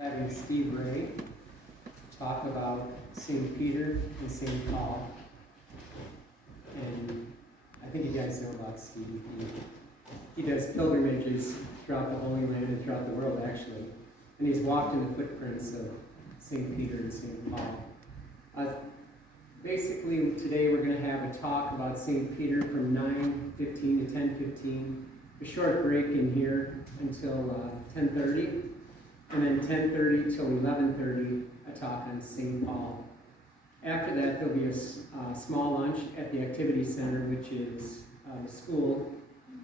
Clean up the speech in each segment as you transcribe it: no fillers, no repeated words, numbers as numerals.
Having Steve Ray talk about St. Peter and St. Paul. And I think you guys know about Steve. He does pilgrimages throughout the Holy Land and throughout the world, actually. And he's walked in the footprints of St. Peter and St. Paul. Basically, today we're going to have a talk about St. Peter from 9:15 to 10:15. A short break in here until 10:30. And then 10:30 till 11:30, a talk on St. Paul. After that, there'll be a small lunch at the Activity Center, which is the school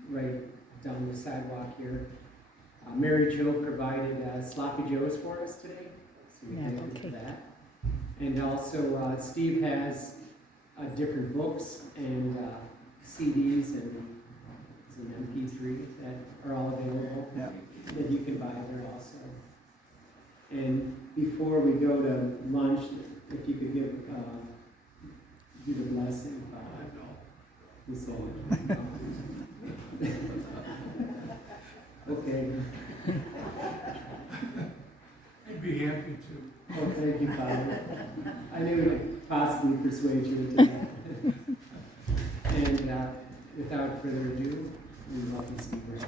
right down the sidewalk here. Mary Jo provided sloppy joes for us today, so we thank her for that. And also, Steve has different books and CDs and some MP3 that are all available that you can buy there also. And before we go to lunch, if you could give, do the blessing. He said, okay. I'd be happy to. Oh, thank you, Father. I knew it would possibly persuade you into that. And without further ado, we welcome Steve Ray.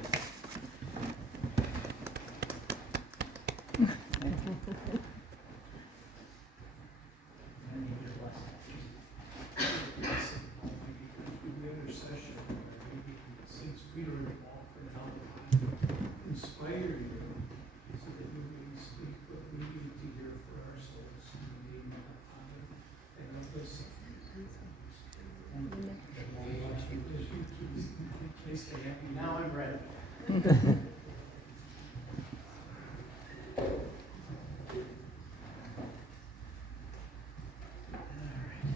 Inspire you so that you may speak what we need to hear for our souls in the name of the Father and of the Son. Please stay happy. Now I'm ready.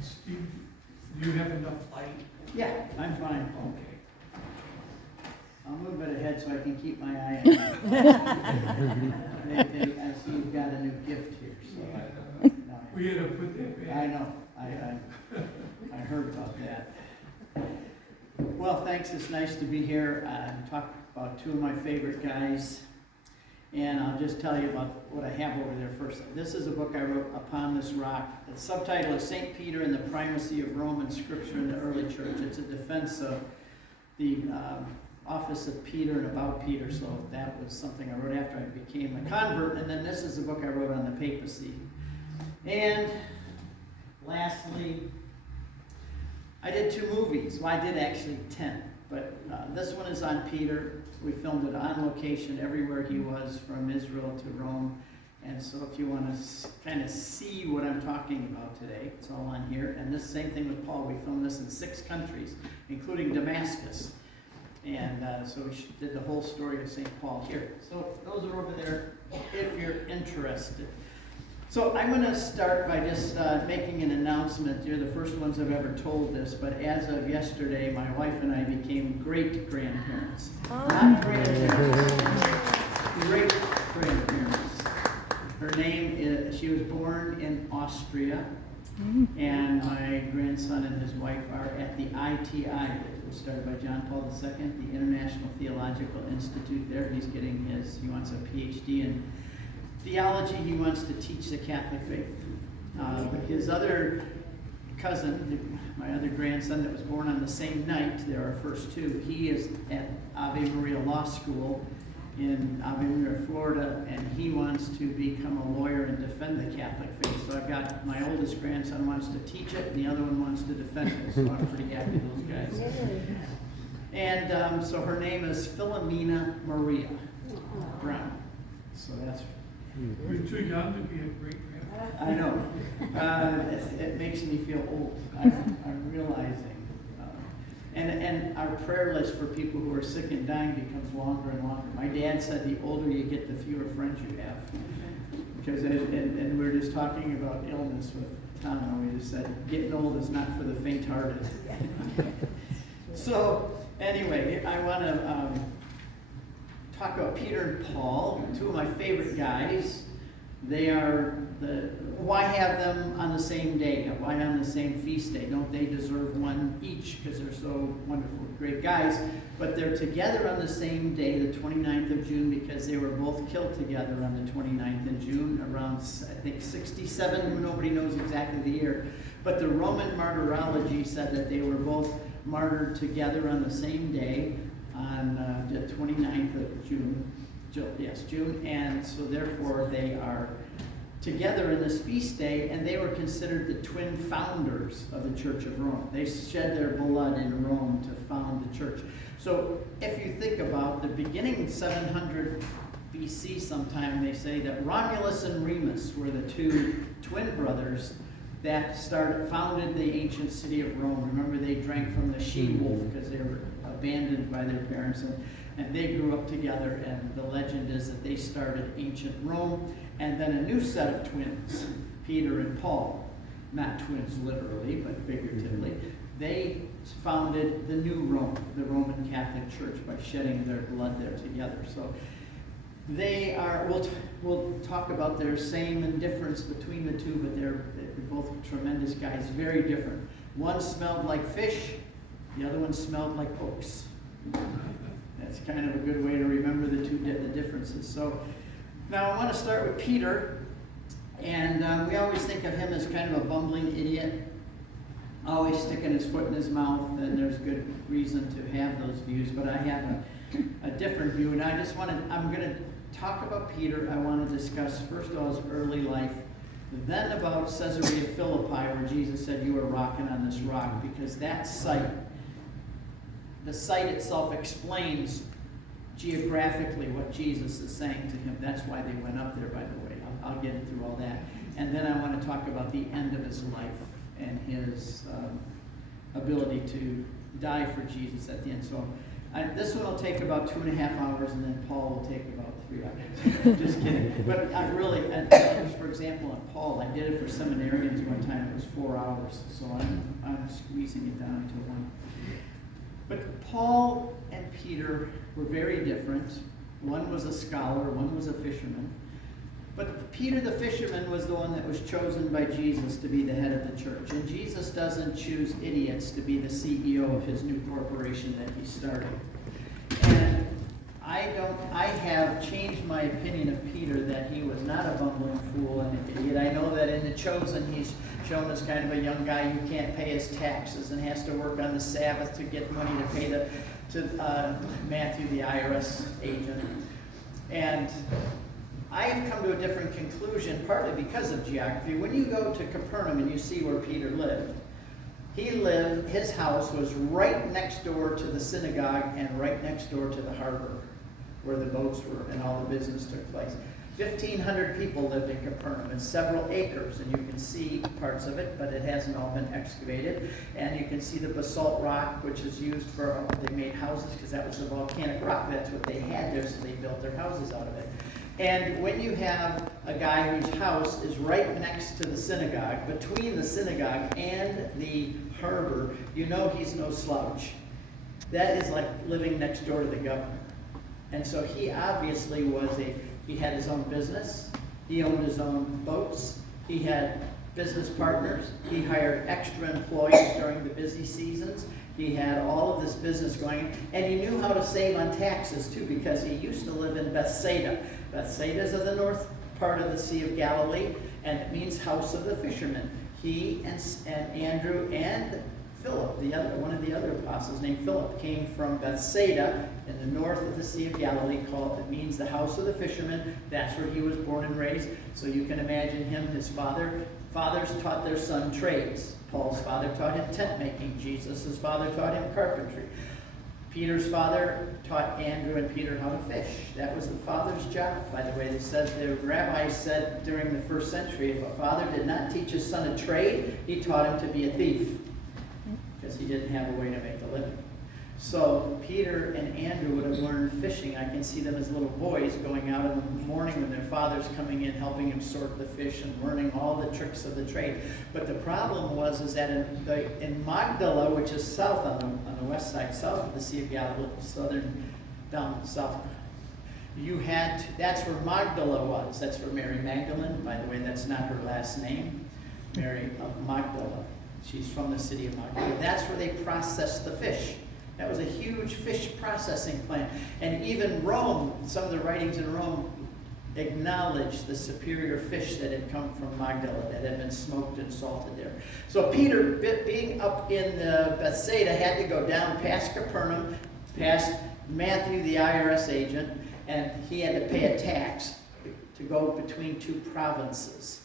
Steve, do you have enough light? Yeah, I'm fine. Okay. I'll move it ahead so I can keep my eye on it. I see you've got a new gift here, so. We had to put that back. I know, I heard about that. Well, thanks, it's nice to be here and talk about two of my favorite guys. And I'll just tell you about what I have over there first. This is a book I wrote, Upon This Rock. The subtitle is St. Peter and the Primacy of Roman Scripture in the Early Church. It's a defense of the office of Peter and about Peter, so that was something I wrote after I became a convert. And then this is a book I wrote on the papacy. And lastly, I did 2 movies. Well, I did actually 10, but this one is on Peter. We filmed it on location everywhere he was, from Israel to Rome. And so if you want to kind of see what I'm talking about today, it's all on here. And this same thing with Paul. We filmed this in 6 countries, including Damascus. And so we did the whole story of St. Paul here. So those are over there if you're interested. So I'm going to start by just making an announcement. You're the first ones I've ever told this, but as of yesterday, my wife and I became great-grandparents. Not grandparents, great-grandparents. Her name is, she was born in Austria, and my grandson and his wife are at the ITI, that was started by John Paul II, the International Theological Institute there. He's getting he wants a PhD in theology. He wants to teach the Catholic faith. But his other cousin, my other grandson that was born on the same night, they're our first 2, he is at Ave Maria Law School in Ave Maria, Florida, and he wants to become a lawyer and defend the Catholic faith. So I've got my oldest grandson wants to teach it, and the other one wants to defend it. So I'm pretty happy with those guys. And so her name is Philomena Maria Brown. So that's. You're too young to be a great-grandfather. I know. It makes me feel old. I'm realizing. And our prayer list for people who are sick and dying becomes longer and longer. My dad said the older you get, the fewer friends you have. Because and we were just talking about illness with Tom, and we just said getting old is not for the faint-hearted. So anyway, I want to talk about Peter and Paul, 2 of my favorite guys. They are why have them on the same day? Why on the same feast day? Don't they deserve one each because they're so wonderful, great guys? But they're together on the same day, the 29th of June, because they were both killed together on the 29th of June. around, I think, 67, nobody knows exactly the year. But the Roman martyrology said that they were both martyred together on the same day, on the 29th of June. Yes, June, and so therefore they are together in this feast day, and they were considered the twin founders of the Church of Rome. They shed their blood in Rome to found the church. So if you think about the beginning 700 BC sometime, they say that Romulus and Remus were the two twin brothers that founded the ancient city of Rome. Remember, they drank from the she-wolf because they were abandoned by their parents, and they grew up together, and the legend is that they started ancient Rome. And then a new set of twins, Peter and Paul, not twins literally, but figuratively, they founded the new Rome, the Roman Catholic Church, by shedding their blood there together. So they are, we'll talk about their same and difference between the two, but they're both tremendous guys, very different. One smelled like fish, the other one smelled like oaks. That's kind of a good way to remember the differences. So now I want to start with Peter, and we always think of him as kind of a bumbling idiot, always sticking his foot in his mouth, and there's good reason to have those views, but I have a different view, and I'm going to talk about Peter. I want to discuss first of all his early life, then about Caesarea Philippi, where Jesus said, "You are rocking on this rock," because that site, the site itself explains geographically what Jesus is saying to him. That's why they went up there, by the way. I'll get through all that. And then I want to talk about the end of his life and his ability to die for Jesus at the end. So this one will take about 2.5 hours, and then Paul will take about 3 hours. Just kidding. But I really, for example, on Paul, I did it for seminarians one time. It was 4 hours. So I'm squeezing it down to one. But Paul and Peter were very different. One was a scholar, one was a fisherman. But Peter the fisherman was the one that was chosen by Jesus to be the head of the church. And Jesus doesn't choose idiots to be the CEO of his new corporation that he started. And I have changed my opinion of Peter that he was not a bumbling fool and an idiot. I know that in The Chosen he's shown as kind of a young guy who can't pay his taxes and has to work on the Sabbath to get money to pay to Matthew, the IRS agent. And I have come to a different conclusion, partly because of geography. When you go to Capernaum and you see where Peter lived, his house was right next door to the synagogue and right next door to the harbor where the boats were and all the business took place. 1,500 people lived in Capernaum, and several acres, and you can see parts of it, but it hasn't all been excavated. And you can see the basalt rock, which is used for, they made houses because that was the volcanic rock. That's what they had there, so they built their houses out of it. And when you have a guy whose house is right next to the synagogue, between the synagogue and the harbor, you know he's no slouch. That is like living next door to the governor. And so he obviously he had his own business, he owned his own boats, he had business partners, he hired extra employees during the busy seasons, he had all of this business going, and he knew how to save on taxes too, because he used to live in Bethsaida. Bethsaida is in the north part of the Sea of Galilee, and it means house of the fishermen. He and Andrew and Philip, one of the other apostles named Philip, came from Bethsaida in the north of the Sea of Galilee. It means the house of the fishermen. That's where he was born and raised. So you can imagine him, his fathers taught their son trades. Paul's father taught him tent making. Jesus' father taught him carpentry. Peter's father taught Andrew and Peter how to fish. That was the father's job. By the way, the rabbis said during the first century, if a father did not teach his son a trade, he taught him to be a thief, because he didn't have a way to make a living. So Peter and Andrew would have learned fishing. I can see them as little boys going out in the morning when their father's coming in, helping him sort the fish and learning all the tricks of the trade. But the problem was that in Magdala, which is south on the west side, south of the Sea of Galilee, down south, that's where Magdala was. That's where Mary Magdalene. By the way, that's not her last name, Mary of Magdala. She's from the city of Magdala. That's where they processed the fish. That was a huge fish processing plant. And even Rome, some of the writings in Rome acknowledge the superior fish that had come from Magdala, that had been smoked and salted there. So Peter, being up in Bethsaida, had to go down past Capernaum, past Matthew, the IRS agent, and he had to pay a tax to go between two provinces.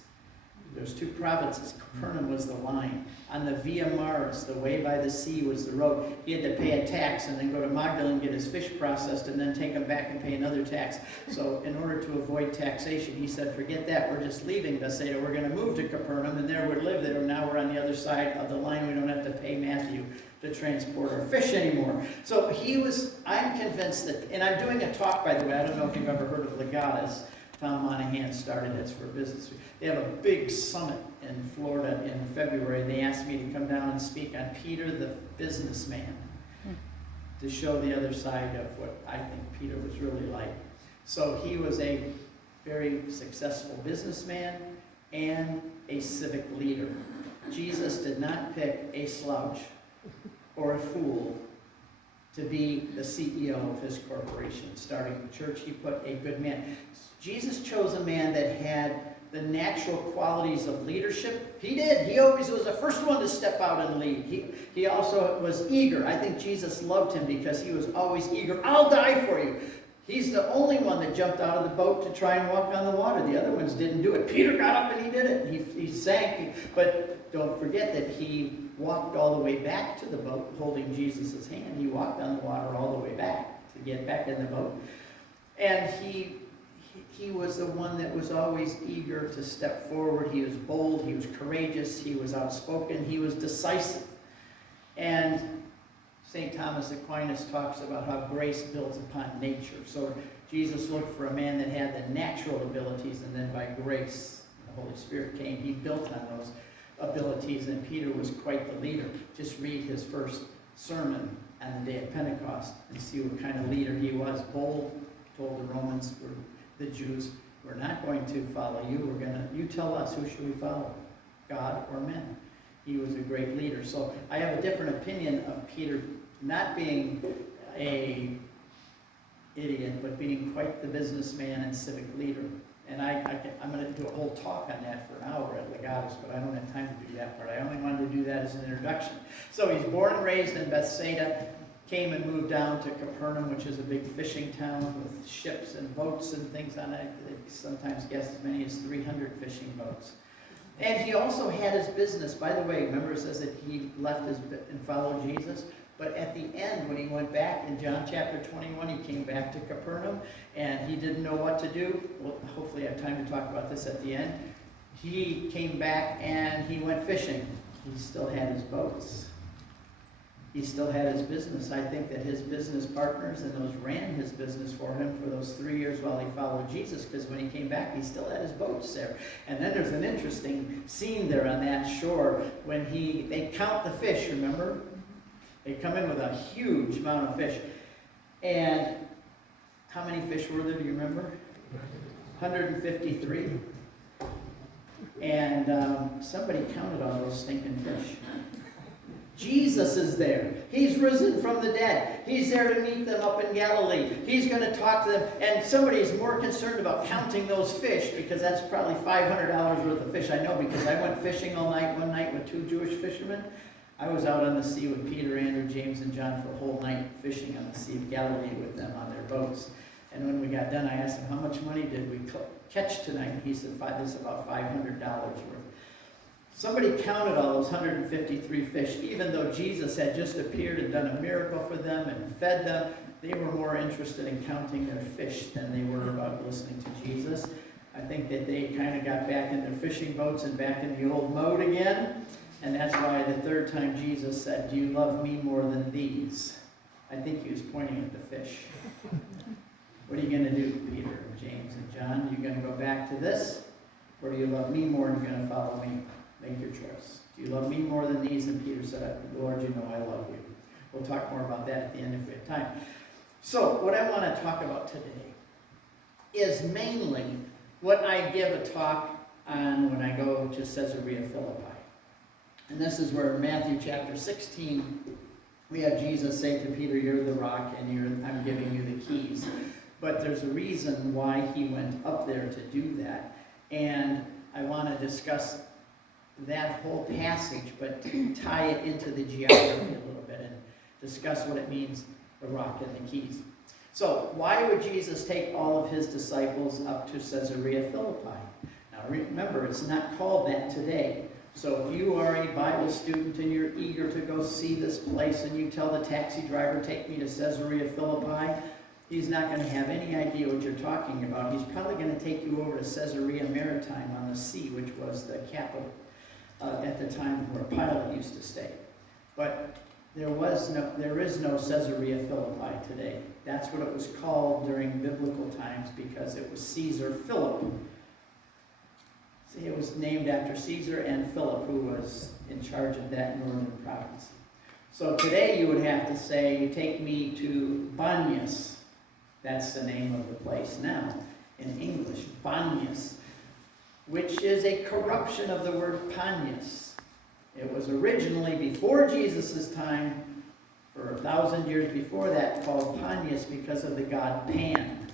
There's two provinces. Capernaum was the line. On the Via Maris, the way by the sea, was the road. He had to pay a tax and then go to Magdala and get his fish processed and then take them back and pay another tax. So in order to avoid taxation, he said, forget that. We're just leaving Bethsaida. We're going to move to Capernaum, and there we'd live there. Now we're on the other side of the line. We don't have to pay Matthew to transport our fish anymore. So I'm convinced that, and I'm doing a talk, by the way. I don't know if you've ever heard of Legatus. Tom Monahan started. It's for business. They have a big summit in Florida in February. They asked me to come down and speak on Peter the businessman, to show the other side of what I think Peter was really like. So he was a very successful businessman and a civic leader. Jesus did not pick a slouch or a fool to be the CEO of his corporation. Starting the church, he put a good man. Jesus chose a man that had the natural qualities of leadership. He did. He always was the first one to step out and lead. He also was eager. I think Jesus loved him because he was always eager. I'll die for you. He's the only one that jumped out of the boat to try and walk on the water. The other ones didn't do it. Peter got up and he did it. He sank. But don't forget that he walked all the way back to the boat holding Jesus' hand. He walked on the water all the way back to get back in the boat. And he was the one that was always eager to step forward. He was bold, he was courageous, he was outspoken, he was decisive. And St. Thomas Aquinas talks about how grace builds upon nature. So Jesus looked for a man that had the natural abilities, and then by grace, the Holy Spirit came. He built on those abilities, and Peter was quite the leader. Just read his first sermon on the day of Pentecost and see what kind of leader he was. Bold, told the Romans, the Jews, we're not going to follow you. You tell us, who should we follow? God or men? He was a great leader. So I have a different opinion of Peter not being a idiot, but being quite the businessman and civic leader. And I'm going to do a whole talk on that for an hour at Legatus, but I don't have time to do that part. I only wanted to do that as an introduction. So he's born and raised in Bethsaida, came and moved down to Capernaum, which is a big fishing town with ships and boats and things on it. They sometimes guess as many as 300 fishing boats. And he also had his business. By the way, remember it says that he left and followed Jesus? But at the end, when he went back in John chapter 21, he came back to Capernaum, and he didn't know what to do. Well, hopefully I have time to talk about this at the end. He came back and he went fishing. He still had his boats. He still had his business. I think that his business partners and those ran his business for him for those 3 years while he followed Jesus, because when he came back, he still had his boats there. And then there's an interesting scene there on that shore when they count the fish, remember? They come in with a huge amount of fish. And how many fish were there, do you remember? 153. And somebody counted all those stinking fish. Jesus is there. He's risen from the dead. He's there to meet them up in Galilee. He's going to talk to them. And somebody is more concerned about counting those fish, because that's probably $500 worth of fish. I know, because I went fishing all night one night with 2 Jewish fishermen. I was out on the sea with Peter, Andrew, James, and John for a whole night fishing on the Sea of Galilee with them on their boats. And when we got done, I asked him, how much money did we catch tonight? And he said, this is about $500 worth. Somebody counted all those 153 fish. Even though Jesus had just appeared and done a miracle for them and fed them, they were more interested in counting their fish than they were about listening to Jesus. I think that they kind of got back in their fishing boats and back in the old mode again. And that's why the third time Jesus said, do you love me more than these? I think he was pointing at the fish. What are you going to do, Peter, and James, and John? Are you going to go back to this? Or do you love me more and you're going to follow me? Make your choice. Do you love me more than these? And Peter said, Lord, you know I love you. We'll talk more about that at the end if we have time. So what I want to talk about today is mainly what I give a talk on when I go to Caesarea Philippi. And this is where Matthew chapter 16, we have Jesus say to Peter, you're the rock and I'm giving you the keys. But there's a reason why he went up there to do that. And I want to discuss that whole passage, but tie it into the geography a little bit and discuss what it means, the rock and the keys. So, why would Jesus take all of his disciples up to Caesarea Philippi? Now remember, it's not called that today. So if you are a Bible student and you're eager to go see this place and you tell the taxi driver, take me to Caesarea Philippi, he's not going to have any idea what you're talking about. He's probably going to take you over to Caesarea Maritime on the sea, which was the capital at the time where Pilate used to stay. But there is no Caesarea Philippi today. That's what it was called during biblical times because it was Caesar Philip. See, it was named after Caesar and Philip, who was in charge of that northern province. So today you would have to say, take me to Banyas. That's the name of the place now in English, Banyas, which is a corruption of the word Panias. It was originally, before Jesus' time, for 1,000 years before that, called Panias because of the god Pan.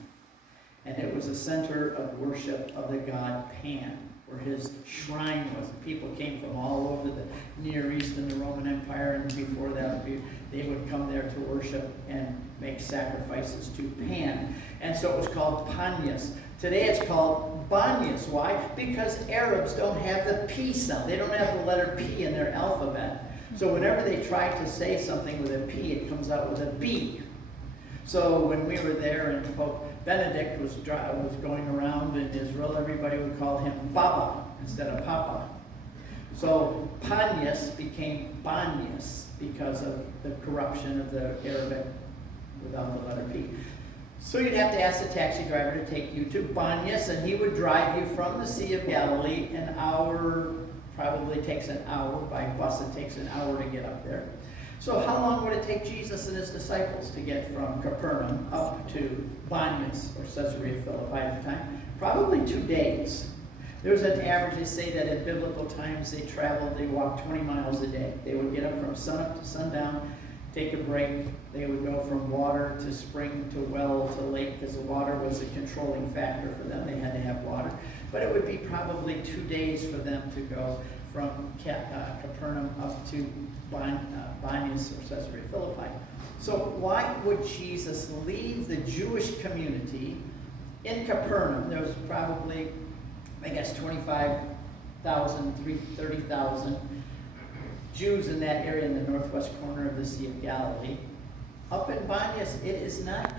And it was a center of worship of the god Pan, where his shrine was. People came from all over the Near East and the Roman Empire, and before that, they would come there to worship and make sacrifices to Pan. And so it was called Panias. Today it's called Banyas. Why? Because Arabs don't have the P sound. They don't have the letter P in their alphabet. So whenever they try to say something with a P, it comes out with a B. So when we were there and Pope Benedict was going around in Israel, everybody would call him Baba instead of Papa. So Panias became Banyas because of the corruption of the Arabic without the letter P. So you'd have to ask the taxi driver to take you to Banyas, and he would drive you from the Sea of Galilee. An hour, probably takes an hour. By bus it takes an hour to get up there. So how long would it take Jesus and his disciples to get from Capernaum up to Banyas, or Caesarea Philippi at the time? Probably 2 days. There's an average, they say that in biblical times they walked 20 miles a day. They would get up from sunup to sundown, take a break. They would go from water to spring to well to lake, because the water was a controlling factor for them. They had to have water. But it would be probably 2 days for them to go from Capernaum up to Banyas or Caesarea Philippi. So why would Jesus leave the Jewish community in Capernaum? There was probably, I guess, 25,000, 30,000 Jews in that area in the northwest corner of the Sea of Galilee. Up in Banyas, it is not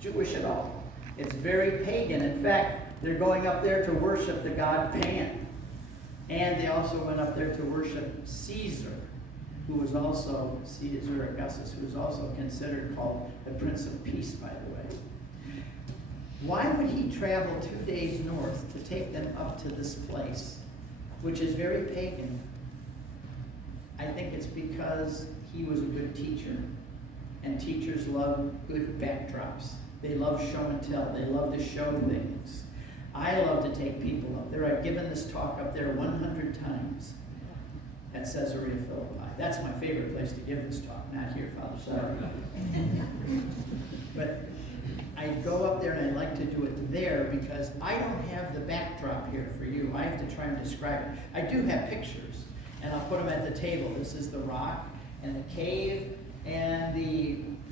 Jewish at all. It's very pagan. In fact, they're going up there to worship the god Pan. And they also went up there to worship Caesar, who was also, Caesar Augustus, who was also considered called the Prince of Peace, by the way. Why would he travel 2 days north to take them up to this place, which is very pagan? I think it's because he was a good teacher, and teachers love good backdrops. They love show and tell. They love to show things. I love to take people up there. I've given this talk up there 100 times at Caesarea Philippi. That's my favorite place to give this talk, not here, Father. Sorry. But I go up there and I like to do it there because I don't have the backdrop here for you. I have to try and describe it. I do have pictures, and I'll put them at the table. This is the rock and the cave, and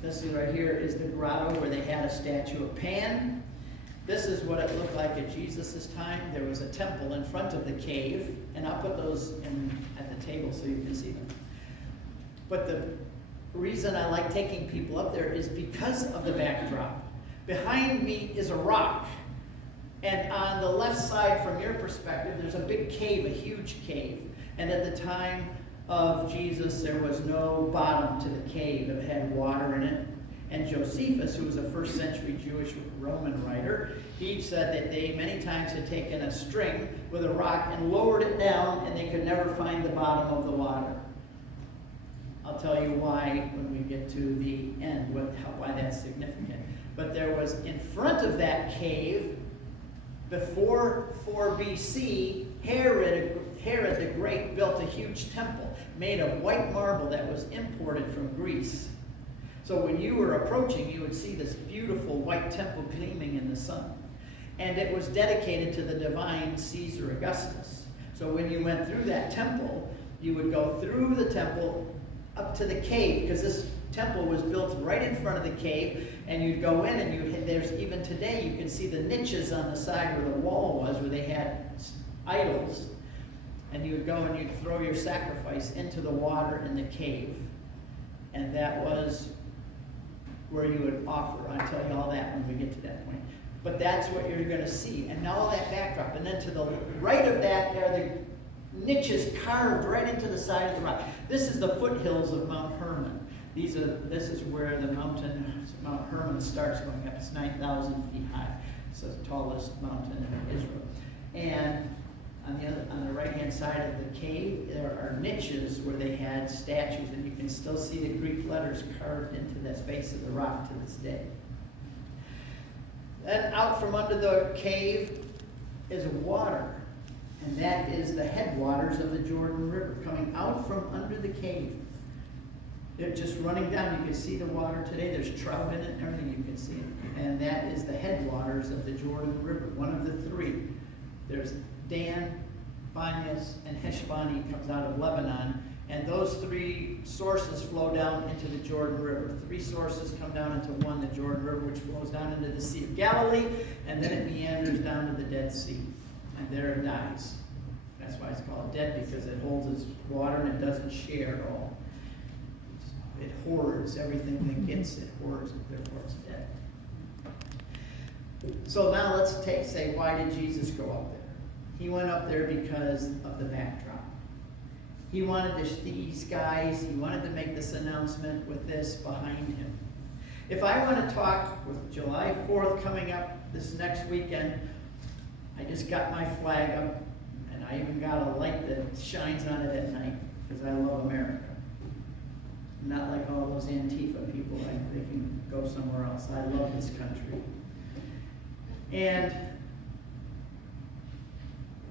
this is right here is the grotto where they had a statue of Pan. This is what it looked like at Jesus' time. There was a temple in front of the cave, and I'll put those at the table so you can see them. But the reason I like taking people up there is because of the backdrop. Behind me is a rock, and on the left side from your perspective, there's a big cave, a huge cave. And at the time of Jesus, there was no bottom to the cave. It had water in it. And Josephus, who was a first century Jewish Roman writer, he said that they many times had taken a string with a rock and lowered it down, and they could never find the bottom of the water. I'll tell you why when we get to the end, why that's significant. But there was in front of that cave, before 4 BC, Herod the Great built a huge temple made of white marble that was imported from Greece. So when you were approaching, you would see this beautiful white temple gleaming in the sun. And it was dedicated to the divine Caesar Augustus. So when you went through that temple, you would go through the temple up to the cave, because this temple was built right in front of the cave, and you'd go in, and there's even today, you can see the niches on the side where the wall was, where they had idols, and you would go and you'd throw your sacrifice into the water in the cave, and that was where you would offer. I'll tell you all that when we get to that point. But that's what you're going to see, and all that backdrop, and then to the right of that there are the niches carved right into the side of the rock. This is the foothills of Mount Hermon. This is where the mountain, Mount Hermon, starts going up. It's 9,000 feet high. It's the tallest mountain in Israel. And on the right-hand side of the cave, there are niches where they had statues, and you can still see the Greek letters carved into the face of the rock to this day. Then out from under the cave is water, and that is the headwaters of the Jordan River coming out from under the cave. They're just running down. You can see the water today. There's trout in it and everything. You can see it. And that is the headwaters of the Jordan River, one of the three. There's Dan, Banyas, and Heshboni comes out of Lebanon. And those three sources flow down into the Jordan River. Three sources come down into one, the Jordan River, which flows down into the Sea of Galilee, and then it meanders down to the Dead Sea. And there it dies. That's why it's called dead, because it holds its water and it doesn't share at all. It hoards everything that gets it, hoards it, therefore it's dead. So now let's say, why did Jesus go up there? He went up there because of the backdrop. He wanted these guys, he wanted to make this announcement with this behind him. If I want to talk with July 4th coming up this next weekend, I just got my flag up, and I even got a light that shines on it at night, because I love America. Not like all those Antifa people, they can go somewhere else. I love this country. And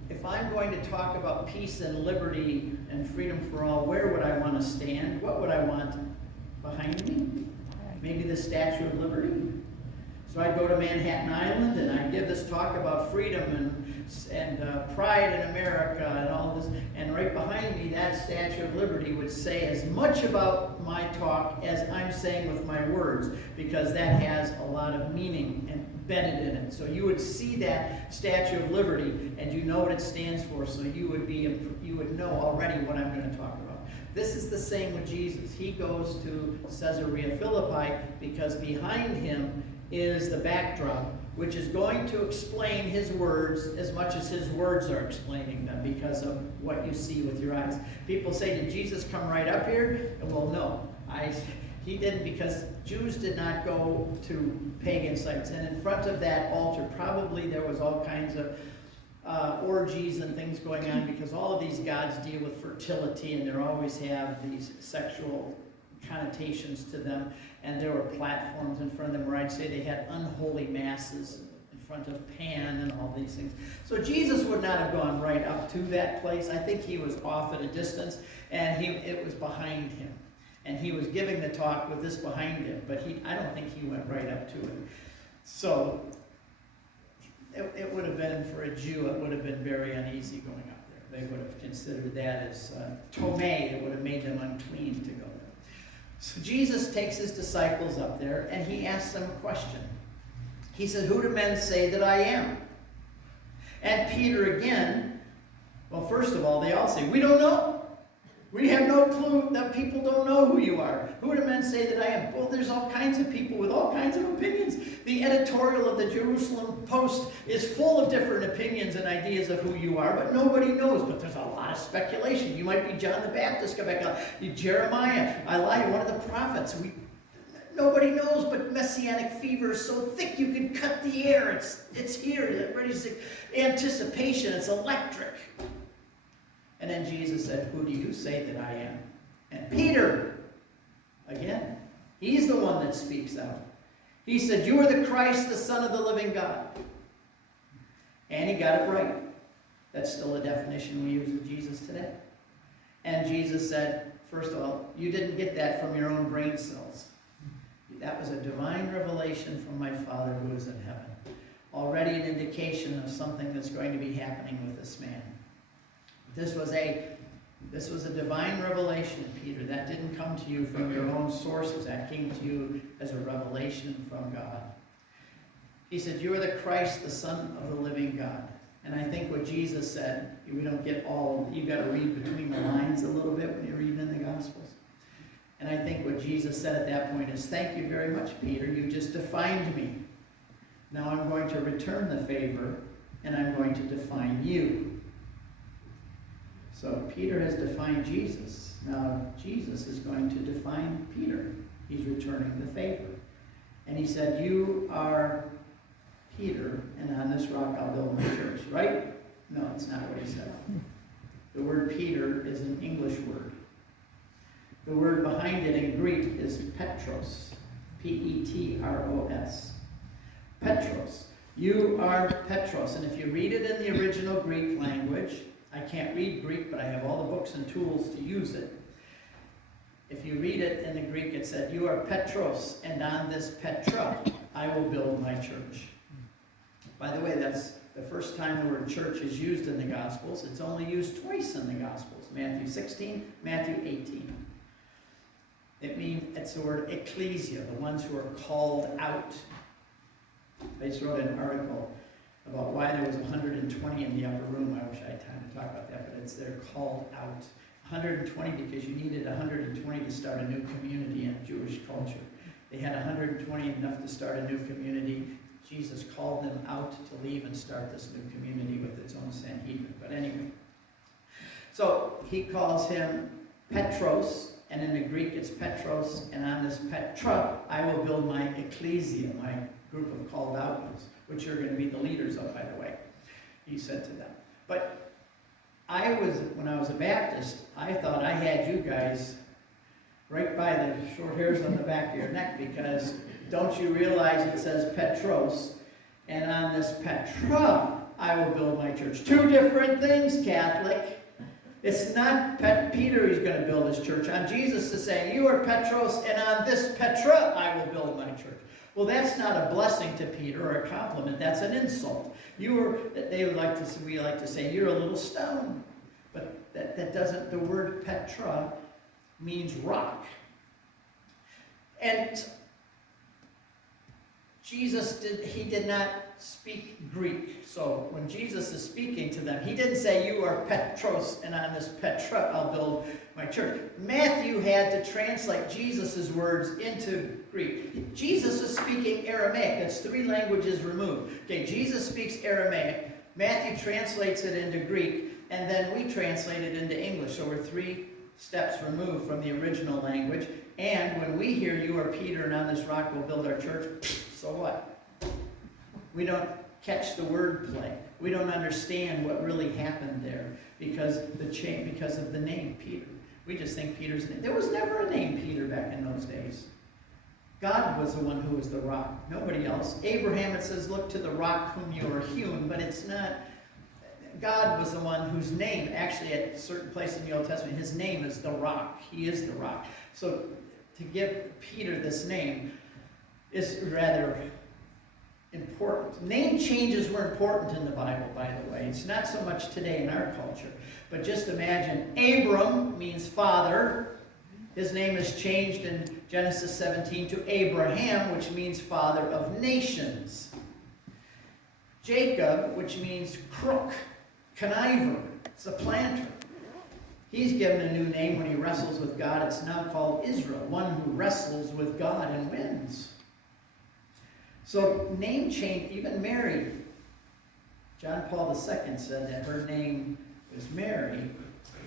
if I'm going to talk about peace and liberty and freedom for all, where would I want to stand? What would I want behind me? Maybe the Statue of Liberty. So I'd go to Manhattan Island and I'd give this talk about freedom and pride in America and all this. And right behind me, that Statue of Liberty would say as much about my talk as I'm saying with my words, because that has a lot of meaning embedded in it. So you would see that Statue of Liberty and you know what it stands for, so you would know already what I'm going to talk about. This is the same with Jesus. He goes to Caesarea Philippi because behind him is the backdrop, which is going to explain his words as much as his words are explaining them, because of what you see with your eyes. People say, did Jesus come right up here? And well, no. He didn't, because Jews did not go to pagan sites. And in front of that altar, probably there was all kinds of orgies and things going on, because all of these gods deal with fertility, and they always have these sexual connotations to them. And there were platforms in front of them where I'd say they had unholy masses in front of Pan and all these things. So Jesus would not have gone right up to that place. I think he was off at a distance, and it was behind him. And he was giving the talk with this behind him, but I don't think he went right up to it. So it would have been, for a Jew, it would have been very uneasy going up there. They would have considered that as tomei. It would have made them unclean to go there. So Jesus takes his disciples up there, and he asks them a question. He said, who do men say that I am? And Peter again, well, first of all, they all say, we don't know. We have no clue. That people don't know who you are. Who do men say that I am? Well, there's all kinds of people with all kinds of opinions. The editorial of the Jerusalem Post is full of different opinions and ideas of who you are, but nobody knows. But there's a lot of speculation. You might be John the Baptist, come back out. Jeremiah, Elijah, one of the prophets. Nobody knows, but messianic fever is so thick you can cut the air. It's here. Everybody's anticipation. It's electric. And then Jesus said, who do you say that I am? And Peter, again, he's the one that speaks out. He said, you are the Christ, the Son of the living God. And he got it right. That's still a definition we use of Jesus today. And Jesus said, first of all, you didn't get that from your own brain cells. That was a divine revelation from my Father who is in heaven. Already an indication of something that's going to be happening with this man. This was a divine revelation, Peter. That didn't come to you from your own sources. That came to you as a revelation from God. He said, you are the Christ, the Son of the living God. And I think what Jesus said, we don't get all, you've got to read between the lines a little bit when you're reading in the Gospels. And I think what Jesus said at that point is, thank you very much, Peter. You just defined me. Now I'm going to return the favor, and I'm going to define you. So Peter has defined Jesus. Now Jesus is going to define Peter. He's returning the favor. And he said, you are Peter, and on this rock I'll build my church. Right? No, it's not what he said. The word Peter is an English word. The word behind it in Greek is Petros. Petros. Petros. You are Petros. And if you read it in the original Greek language, I can't read Greek, but I have all the books and tools to use it. If you read it in the Greek, it said, you are Petros, and on this Petra I will build my church. By the way, that's the first time the word church is used in the Gospels. It's only used twice in the Gospels, Matthew 16, Matthew 18. It's the word ecclesia, the ones who are called out. I just wrote an article about why there was 120 in the upper room. I wish I had time to talk about that, but they're called out. 120 because you needed 120 to start a new community in Jewish culture. They had 120 enough to start a new community. Jesus called them out to leave and start this new community with its own Sanhedrin. But anyway, so he calls him Petros, and in the Greek it's Petros, and on this Petra I will build my ecclesia, my group of called out ones, which you're going to be the leaders of, by the way, he said to them. But when I was a Baptist, I thought I had you guys right by the short hairs on the back of your neck, because don't you realize it says Petros, and on this Petra I will build my church. Two different things, Catholic. It's not Peter who's going to build his church on. Jesus is saying, you are Petros, and on this Petra I will build my church. Well, that's not a blessing to Peter or a compliment. That's an insult. We like to say, you're a little stone. But that doesn't, the word Petra means rock. And Jesus did not speak Greek. So when Jesus is speaking to them, he didn't say, you are Petros, and on this Petra I'll build my church. Matthew had to translate Jesus' words into Greek. Jesus is speaking Aramaic. That's 3 languages removed. Okay, Jesus speaks Aramaic. Matthew translates it into Greek, and then we translate it into English. So we're 3 steps removed from the original language. And when we hear, you are Peter, and on this rock we'll build our church, so what? We don't catch the wordplay. We don't understand what really happened there because of the name Peter. We just think Peter's name. There was never a name Peter back in those days. God was the one who was the rock, nobody else. Abraham, it says, look to the rock whom you are hewn, but it's not. God was the one whose name, actually at a certain place in the Old Testament, his name is the rock. He is the rock. So to give Peter this name is rather important. Name changes were important in the Bible, by the way. It's not so much today in our culture. But just imagine, Abram means father. His name is changed in Genesis 17 to Abraham, which means father of nations. Jacob, which means crook, conniver, supplanter. He's given a new name when he wrestles with God. It's now called Israel, one who wrestles with God and wins. So name change, even Mary. John Paul II said that her name was Mary,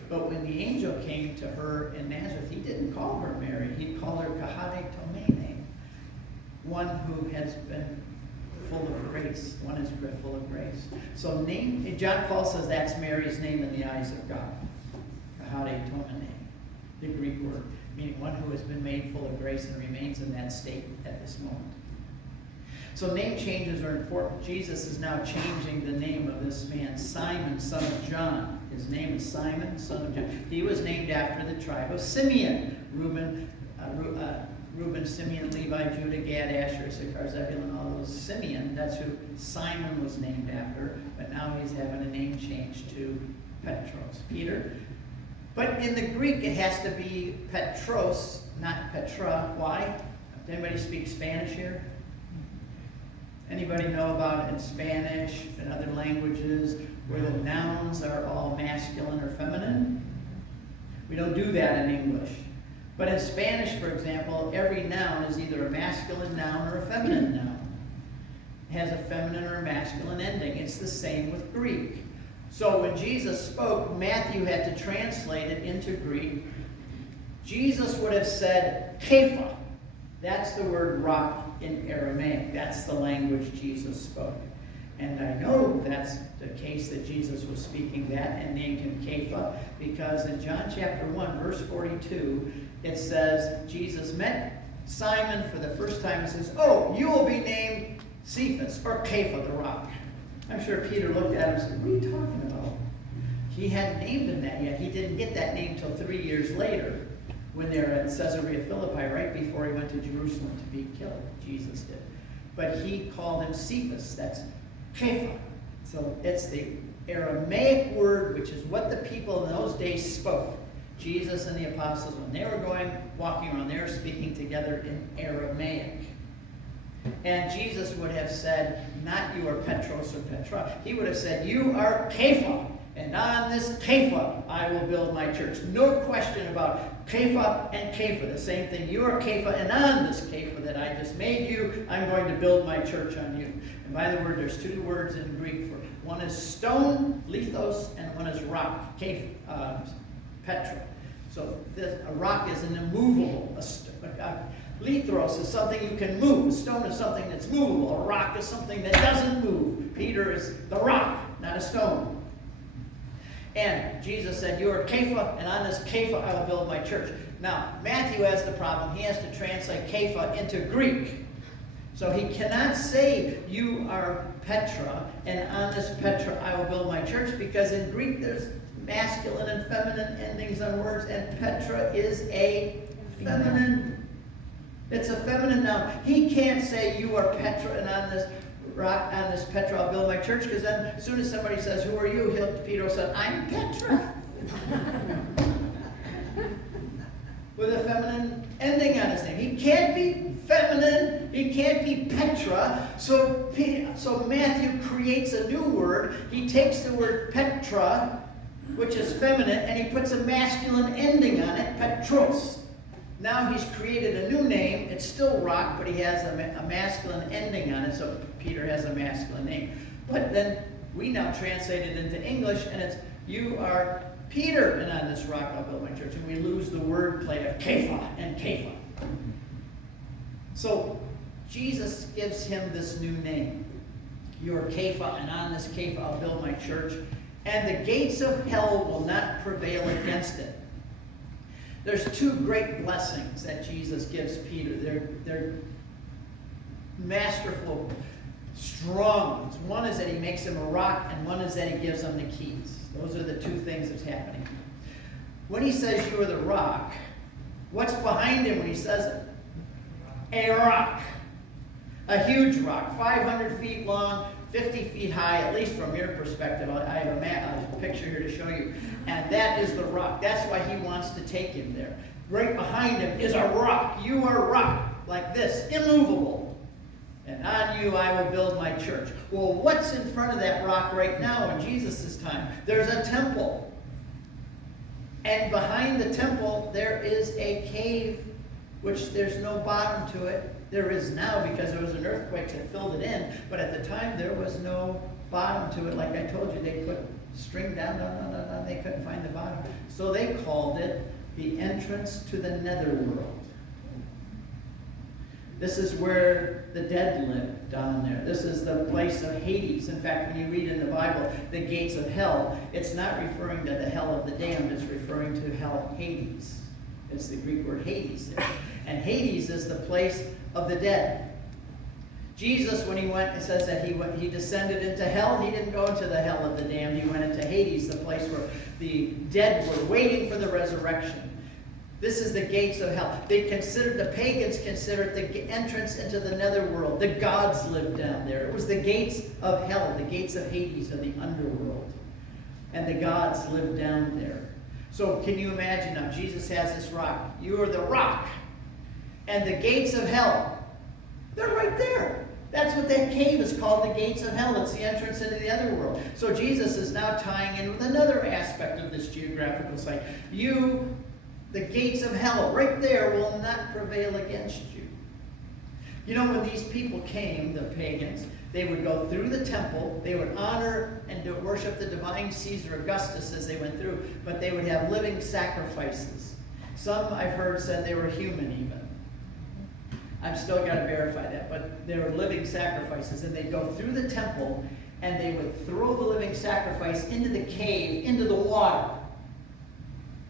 but when the angel came to her in Nazareth, he didn't call her Mary. He called her Kahare Tomene, one who has been full of grace. One is full of grace. So John Paul says that's Mary's name in the eyes of God. Kahare Tomene, the Greek word, meaning one who has been made full of grace and remains in that state at this moment. So name changes are important. Jesus is now changing the name of this man, Simon, son of John. His name is Simon, son of John. He was named after the tribe of Simeon. Reuben, Simeon, Levi, Judah, Gad, Asher, Issachar, Zebulun, all those. Simeon, that's who Simon was named after, but now he's having a name change to Petros, Peter. But in the Greek, it has to be Petros, not Petra. Why? Does anybody speak Spanish here? Anybody know about in Spanish and other languages where the nouns are all masculine or feminine? We don't do that in English. But in Spanish, for example, every noun is either a masculine noun or a feminine noun. It has a feminine or a masculine ending. It's the same with Greek. So when Jesus spoke, Matthew had to translate it into Greek. Jesus would have said Kepha. That's the word rock in Aramaic. That's the language Jesus spoke. And I know that's the case that Jesus was speaking that and named him Kepha, because in John chapter 1, verse 42, it says, Jesus met Simon for the first time and says, oh, you will be named Cephas, or Kepha, the rock. I'm sure Peter looked at him and said, what are you talking about? He hadn't named him that yet. He didn't get that name till 3 years later when they were at Caesarea Philippi, right before he went to Jerusalem to be killed. Jesus did. But he called him Cephas. That's Kepha. So it's the Aramaic word, which is what the people in those days spoke. Jesus and the apostles, when they were walking around, they were speaking together in Aramaic. And Jesus would have said, not you are Petros or Petra. He would have said, you are Kepha, and on this Kepha I will build my church. No question about Kepha and Kepha, the same thing. You are Kepha, and on this Kepha that I just made you, I'm going to build my church on you. And by the word, there's two words in Greek for one is stone, lithos, and one is rock, Petra. So a rock is an immovable. Lithros is something you can move. A stone is something that's movable. A rock is something that doesn't move. Peter is the rock, not a stone. And Jesus said, you are Kepha, and on this Kepha I will build my church. Now, Matthew has the problem. He has to translate Kepha into Greek. So he cannot say, you are Petra, and on this Petra I will build my church, because in Greek there's masculine and feminine endings on words, and Petra is a feminine. It's a feminine noun. He can't say, you are Petra, and on this rock, on this Petra I'll build my church, because then as soon as somebody says, who are you? Peter will say, I'm Petra. With a feminine ending on his name. He can't be feminine. He can't be Petra. So Matthew creates a new word. He takes the word Petra, which is feminine, and he puts a masculine ending on it, Petros. Now he's created a new name. It's still rock, but he has a masculine ending on it, so Peter has a masculine name. But then we now translate it into English, and it's, you are Peter, and on this rock I'll build my church. And we lose the wordplay of Kepha and Kepha. So Jesus gives him this new name. You are Kepha, and on this Kepha I'll build my church, and the gates of hell will not prevail against it. There's two great blessings that Jesus gives Peter. They're masterful, strong ones. One is that he makes him a rock, and one is that he gives him the keys. Those are the two things that's happening. When he says you are the rock, what's behind him when he says it? A rock. A huge rock, 500 feet long, 50 feet high, at least from your perspective. I have a picture here to show you. And that is the rock. That's why he wants to take him there. Right behind him is a rock. You are a rock, like this, immovable. And on you I will build my church. Well, what's in front of that rock right now in Jesus' time? There's a temple. And behind the temple there is a cave, which there's no bottom to it. There is now, because there was an earthquake that filled it in, but at the time there was no bottom to it. Like I told you, they put string down, they couldn't find the bottom. So they called it the entrance to the netherworld. This is where the dead live down there. This is the place of Hades. In fact, when you read in the Bible, the gates of hell, it's not referring to the hell of the damned, it's referring to hell, Hades. It's the Greek word Hades there. And Hades is the place of the dead. Jesus, when he went, it says that he descended into hell. He didn't go into the hell of the damned. He went into Hades, the place where the dead were waiting for the resurrection. This is the gates of hell. The pagans considered the entrance into the netherworld. The gods lived down there. It was the gates of hell, the gates of Hades, of the underworld. And the gods lived down there. So can you imagine now, Jesus has this rock. You are the rock. And the gates of hell, they're right there. That's what that cave is called, the gates of hell. It's the entrance into the other world. So Jesus is now tying in with another aspect of this geographical site. The gates of hell, right there, will not prevail against you. You know, when these people came, the pagans, they would go through the temple, they would honor and worship the divine Caesar Augustus as they went through, but they would have living sacrifices. Some, I've heard, said they were human even. I've still got to verify that, but they were living sacrifices, and they'd go through the temple, and they would throw the living sacrifice into the cave, into the water,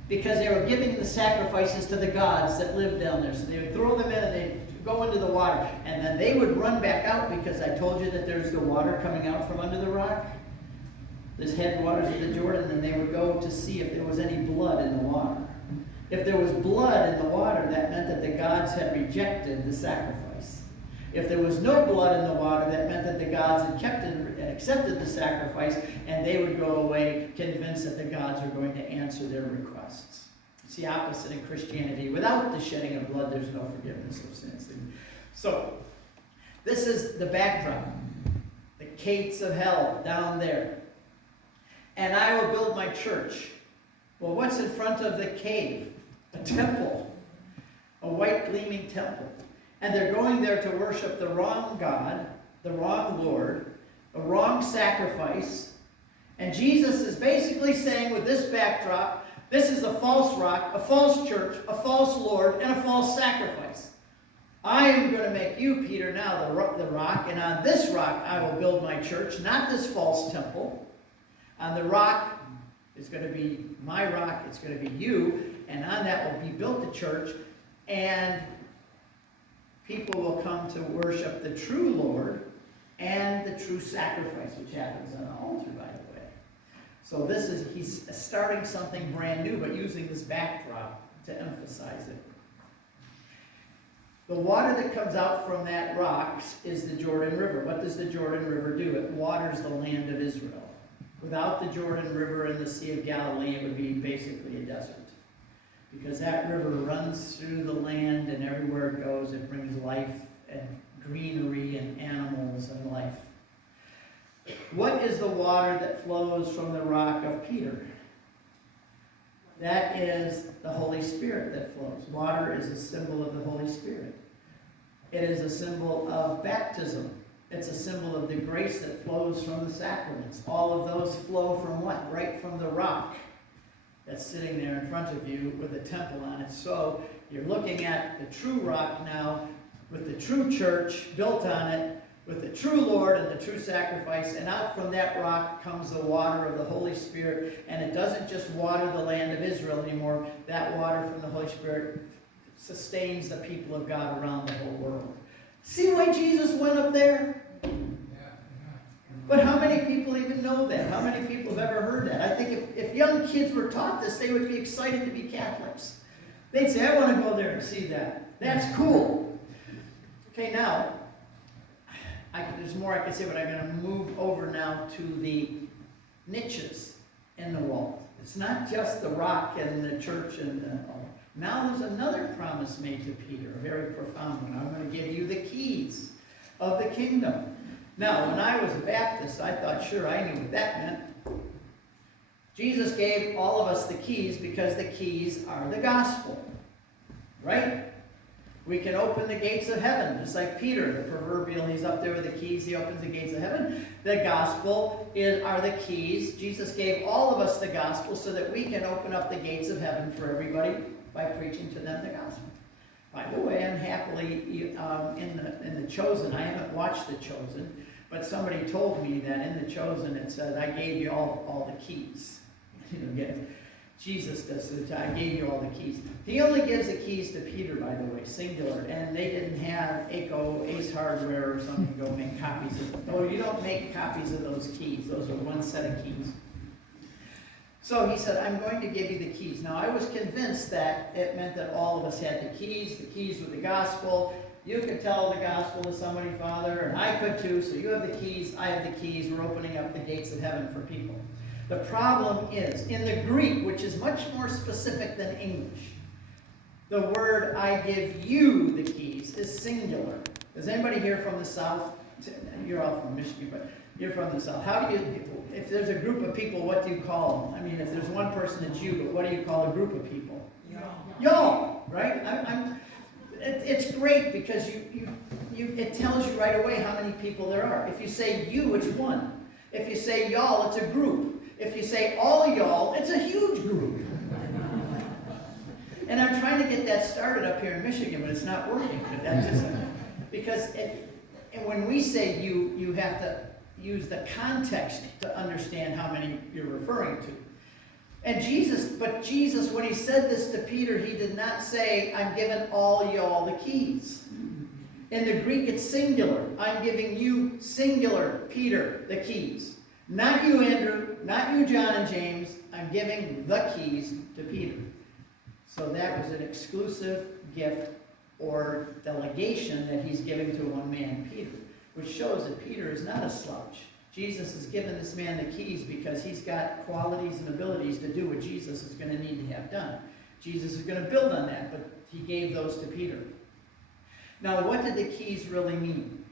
because they were giving the sacrifices to the gods that lived down there. So they would throw them in, and they'd go into the water, and then they would run back out, because I told you that there's the water coming out from under the rock. There's headwaters of the Jordan, and they would go to see if there was any blood in the water. If there was blood in the water, that meant that the gods had rejected the sacrifice. If there was no blood in the water, that meant that the gods had accepted the sacrifice, and they would go away convinced that the gods are going to answer their requests. It's the opposite in Christianity. Without the shedding of blood, there's no forgiveness of sins. So, this is the backdrop. The gates of hell down there. And I will build my church. Well, what's in front of the cave? A temple. A white gleaming temple. And they're going there to worship the wrong God, the wrong Lord, a wrong sacrifice. And Jesus is basically saying with this backdrop, this is a false rock, a false church, a false Lord, and a false sacrifice. I am going to make you, Peter, now the rock, and on this rock I will build my church, not this false temple. On the rock is going to be my rock, it's going to be you, and on that will be built the church, and people will come to worship the true Lord and the true sacrifice, which happens on the altar, by the way. So he's starting something brand new, but using this backdrop to emphasize it. The water that comes out from that rock is the Jordan River. What does the Jordan River do? It waters the land of Israel. Without the Jordan River and the Sea of Galilee, it would be basically a desert. Because that river runs through the land, and everywhere it goes, it brings life and greenery and animals and life. What is the water that flows from the rock of Peter? That is the Holy Spirit that flows. Water is a symbol of the Holy Spirit. It is a symbol of baptism. It's a symbol of the grace that flows from the sacraments. All of those flow from what? Right from the rock that's sitting there in front of you with a temple on it. So you're looking at the true rock now with the true church built on it, with the true Lord and the true sacrifice, and out from that rock comes the water of the Holy Spirit, and it doesn't just water the land of Israel anymore. That water from the Holy Spirit sustains the people of God around the whole world. See why Jesus went up there? But how many people even know that? How many people have ever heard that? I think if young kids were taught this, they would be excited to be Catholics. They'd say, I want to go there and see that. That's cool. Okay, now, there's more I can say, but I'm going to move over now to the niches in the wall. It's not just the rock and the church and now there's another promise made to Peter, a very profound one. I'm going to give you the keys of the kingdom. Now, when I was a Baptist, I thought, sure, I knew what that meant. Jesus gave all of us the keys because the keys are the gospel. Right? We can open the gates of heaven, just like Peter, the proverbial, he's up there with the keys, he opens the gates of heaven. The gospel are the keys. Jesus gave all of us the gospel so that we can open up the gates of heaven for everybody by preaching to them the gospel. By the way, I'm happily in the Chosen. I haven't watched the Chosen, but somebody told me that in the Chosen it said, I gave you all the keys. Jesus does it. I gave you all the keys. He only gives the keys to Peter, by the way, singular, and they didn't have Ace Hardware or something to go make copies of them. No, you don't make copies of those keys. Those are one set of keys. So he said, I'm going to give you the keys. Now, I was convinced that it meant that all of us had the keys. The keys were the gospel. You could tell the gospel to somebody, Father, and I could too. So you have the keys, I have the keys. We're opening up the gates of heaven for people. The problem is, in the Greek, which is much more specific than English, the word I give you the keys is singular. Is anybody here from the South? You're all from Michigan, but you're from the South. How do you, if there's a group of people, what do you call them? I mean, if there's one person, it's you, but what do you call a group of people? Y'all, right? It's great because it tells you right away how many people there are. If you say you, it's one. If you say y'all, it's a group. If you say all of y'all, it's a huge group. And I'm trying to get that started up here in Michigan, but it's not working. That's just because when we say you have to use the context to understand how many you're referring to. And Jesus, when he said this to Peter, he did not say, I'm giving all y'all the keys. In the Greek, it's singular. I'm giving you, singular, Peter, the keys. Not you, Andrew, not you, John and James. I'm giving the keys to Peter. So that was an exclusive gift or delegation that he's giving to one man, Peter, which shows that Peter is not a slouch. Jesus has given this man the keys because he's got qualities and abilities to do what Jesus is going to need to have done. Jesus is going to build on that, but he gave those to Peter. Now, what did the keys really mean?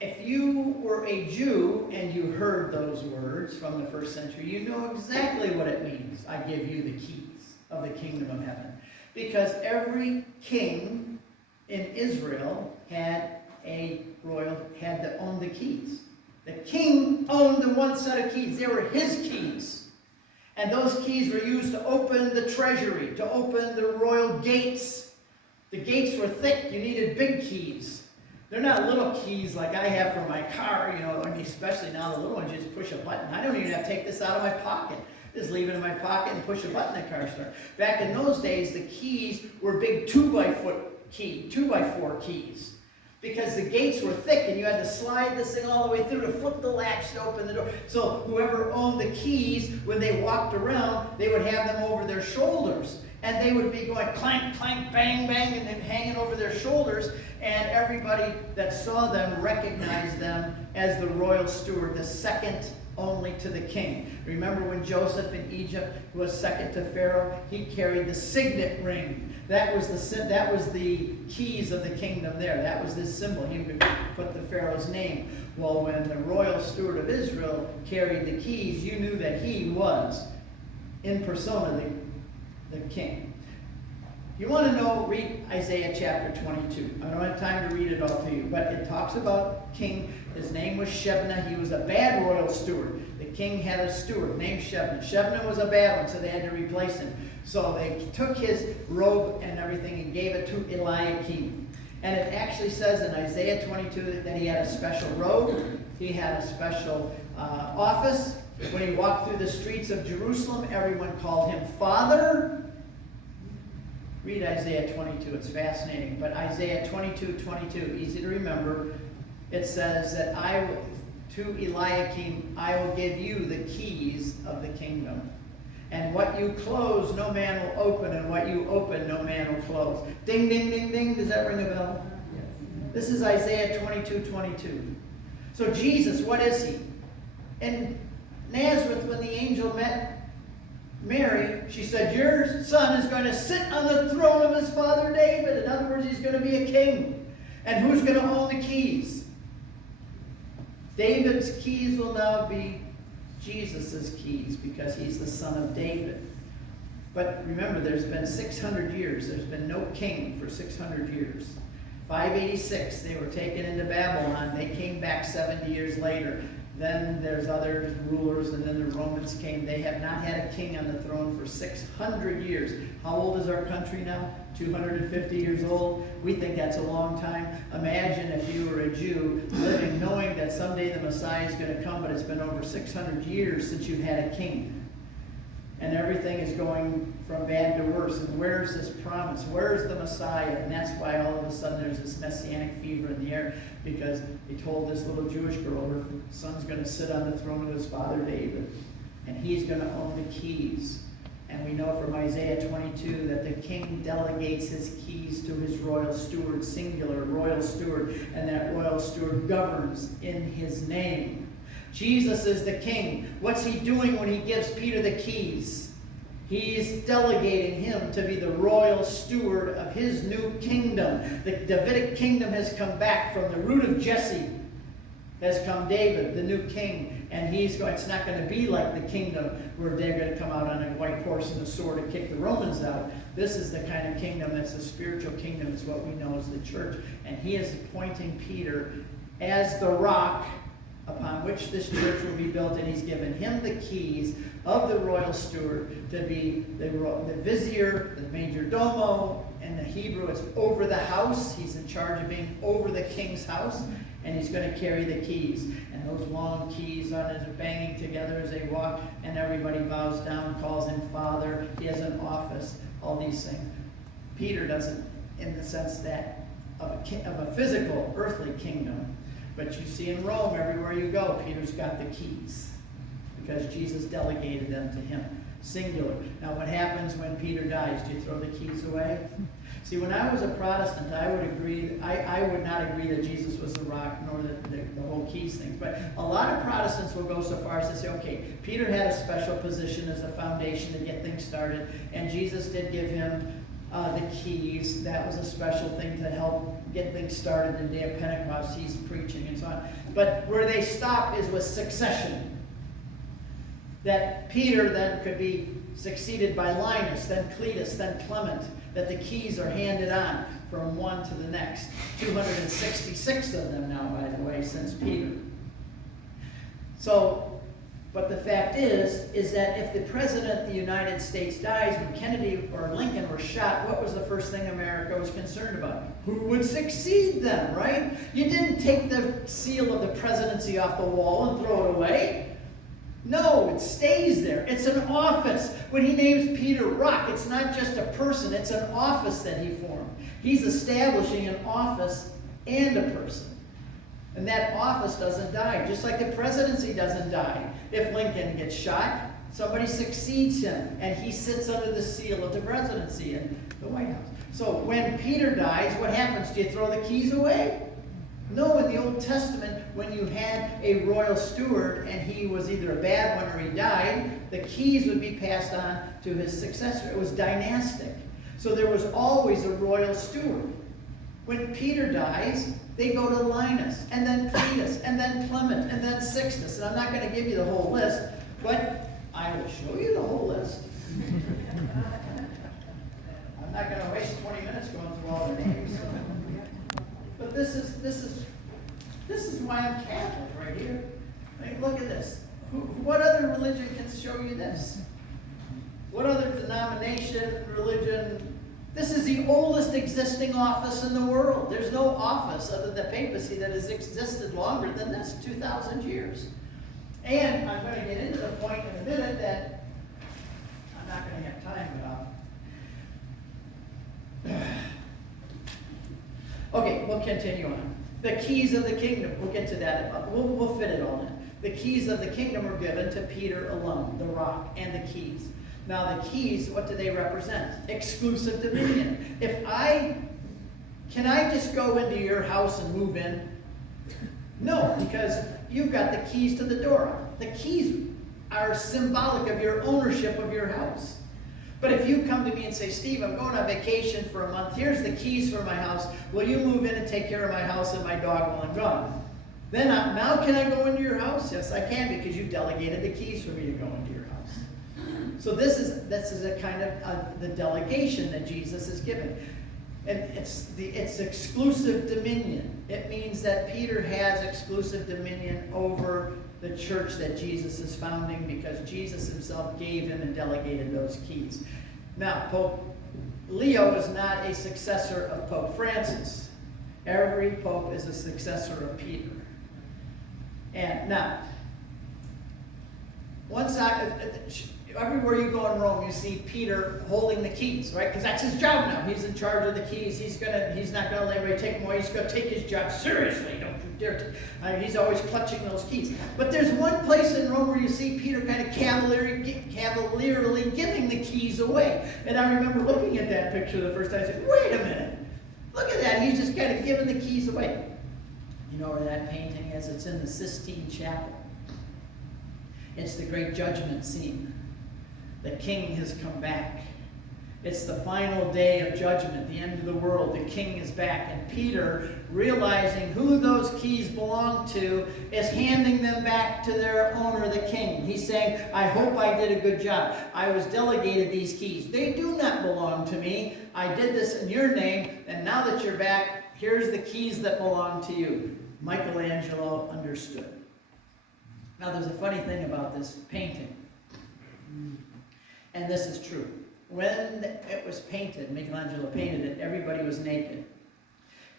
If you were a Jew and you heard those words from the first century, you know exactly what it means. I give you the keys of the kingdom of heaven. Because every king in Israel had to own the keys. The king owned the one set of keys. They were his keys. And those keys were used to open the treasury, to open the royal gates. The gates were thick. You needed big keys. They're not little keys like I have for my car, especially now the little ones, you just push a button. I don't even have to take this out of my pocket. Just leave it in my pocket and push a button, the car starts. Back in those days, the keys were big 2x4 keys. Because the gates were thick and you had to slide this thing all the way through to flip the latch to open the door. So whoever owned the keys, when they walked around, they would have them over their shoulders. And they would be going clank, clank, bang, bang, and then hanging over their shoulders. And everybody that saw them recognized them as the royal steward, the second only to the king. Remember when Joseph in Egypt was second to Pharaoh? He carried the signet ring. That was the keys of the kingdom there. That was this symbol. He would put the Pharaoh's name. Well, when the royal steward of Israel carried the keys, you knew that he was in persona the king. You want to know, read Isaiah chapter 22. I don't have time to read it all to you, but it talks about king. His name was Shebna. He was a bad royal steward. The king had a steward named Shebna. Shebna was a bad one, so they had to replace him. So they took his robe and everything and gave it to Eliakim. And it actually says in Isaiah 22 that he had a special robe. He had a special office. When he walked through the streets of Jerusalem, everyone called him Father. Read Isaiah 22. It's fascinating. But Isaiah 22:22, easy to remember. It says that to Eliakim, I will give you the keys of the kingdom. And what you close, no man will open, and what you open, no man will close. Ding, ding, ding, ding. Does that ring a bell? Yes. This is Isaiah 22:22. So Jesus, what is he? In Nazareth, when the angel met Mary, she said, your son is going to sit on the throne of his father David. In other words, he's going to be a king. And who's going to own the keys? David's keys will now be Jesus' keys because he's the son of David. But remember, there's been 600 years. There's been no king for 600 years. 586, they were taken into Babylon. They came back 70 years later. Then there's other rulers, and then the Romans came. They have not had a king on the throne for 600 years. How old is our country now? 250 years old? We think that's a long time. Imagine if you were a Jew living knowing that someday the Messiah is going to come, but it's been over 600 years since you've had a king. And everything is going from bad to worse. And where's this promise? Where's the Messiah? And that's why all of a sudden there's this messianic fever in the air, because he told this little Jewish girl her son's going to sit on the throne of his father David. and he's going to own the keys. And we know from Isaiah 22 that the king delegates his keys to his royal steward, singular royal steward, and that royal steward governs in his name. Jesus is the king. What's he doing when he gives Peter the keys? He's delegating him to be the royal steward of his new kingdom. The Davidic kingdom has come back. From the root of Jesse has come David, the new king. And it's not going to be like the kingdom where they're going to come out on a white horse and a sword and kick the Romans out. This is the kind of kingdom that's a spiritual kingdom. It's what we know as the church. And he is appointing Peter as the rock upon which this church will be built. And he's given him the keys of the royal steward to be the vizier, the major domo. In the Hebrew, it's over the house. He's in charge of being over the king's house. And he's going to carry the keys. And those long keys on his banging together as they walk, and everybody bows down, calls him Father. He has an office, all these things. Peter doesn't, in the sense that of a physical, earthly kingdom. But you see in Rome, everywhere you go, Peter's got the keys, because Jesus delegated them to him. Singular. Now what happens when Peter dies? Do you throw the keys away? See, when I was a Protestant, I would not agree that Jesus was the rock, nor the whole keys thing. But a lot of Protestants will go so far as to say, okay, Peter had a special position as a foundation to get things started, and Jesus did give him the keys. That was a special thing to help get things started in the day of Pentecost. He's preaching and so on. But where they stop is with succession. That Peter then could be succeeded by Linus, then Cletus, then Clement. That the keys are handed on from one to the next. 266 of them now, by the way, since Peter. So, but the fact is that if the President of the United States dies, when Kennedy or Lincoln were shot, what was the first thing America was concerned about? Who would succeed them, right? You didn't take the seal of the presidency off the wall and throw it away. No, it stays there. It's an office. When he names Peter Rock, it's not just a person, it's an office that he formed. He's establishing an office and a person. And that office doesn't die, just like the presidency doesn't die. If Lincoln gets shot, somebody succeeds him, and he sits under the seal of the presidency in the White House. So when Peter dies, what happens? Do you throw the keys away? No, in the Old Testament, when you had a royal steward and he was either a bad one or he died, the keys would be passed on to his successor. It was dynastic. So there was always a royal steward. When Peter dies, they go to Linus, and then Cletus, and then Clement, and then Sixtus. And I'm not going to give you the whole list, but I will show you the whole list. I'm not going to waste 20 minutes going through all the names. But this is why I'm Catholic right here. I mean, look at this. What other religion can show you this? What other denomination, religion? This is the oldest existing office in the world. There's no office other than the papacy that has existed longer than this, 2,000 years. And I'm going to get into the point in a minute that I'm not going to have time about. Okay, we'll continue on. The keys of the kingdom. We'll get to that. We'll fit it all in. The keys of the kingdom were given to Peter alone, the rock, and the keys. Now the keys, what do they represent? Exclusive dominion. Can I just go into your house and move in? No, because you've got the keys to the door. The keys are symbolic of your ownership of your house. But if you come to me and say, Steve, I'm going on vacation for a month. Here's the keys for my house. Will you move in and take care of my house and my dog while I'm gone? Then now can I go into your house? Yes, I can, because you delegated the keys for me to go into your house. So this is a kind of the delegation that Jesus is giving. And it's exclusive dominion. It means that Peter has exclusive dominion over the church that Jesus is founding, because Jesus himself gave him and delegated those keys. Now, Pope Leo is not a successor of Pope Francis. Every pope is a successor of Peter. And now, everywhere you go in Rome, you see Peter holding the keys, right? Because that's his job now. He's in charge of the keys. He's not going to let everybody take them away. He's going to take his job seriously. Don't you He's always clutching those keys. But there's one place in Rome where you see Peter kind of cavalierly giving the keys away. And I remember looking at that picture the first time. I said, wait a minute. Look at that. He's just kind of giving the keys away. You know where that painting is? It's in the Sistine Chapel. It's the great judgment scene. The king has come back. It's the final day of judgment, the end of the world. The king is back. And Peter, realizing who those keys belong to, is handing them back to their owner, the king. He's saying, I hope I did a good job. I was delegated these keys. They do not belong to me. I did this in your name, and now that you're back, here's the keys that belong to you. Michelangelo understood. Now, there's a funny thing about this painting, and this is true. When it was painted, Michelangelo painted it, everybody was naked.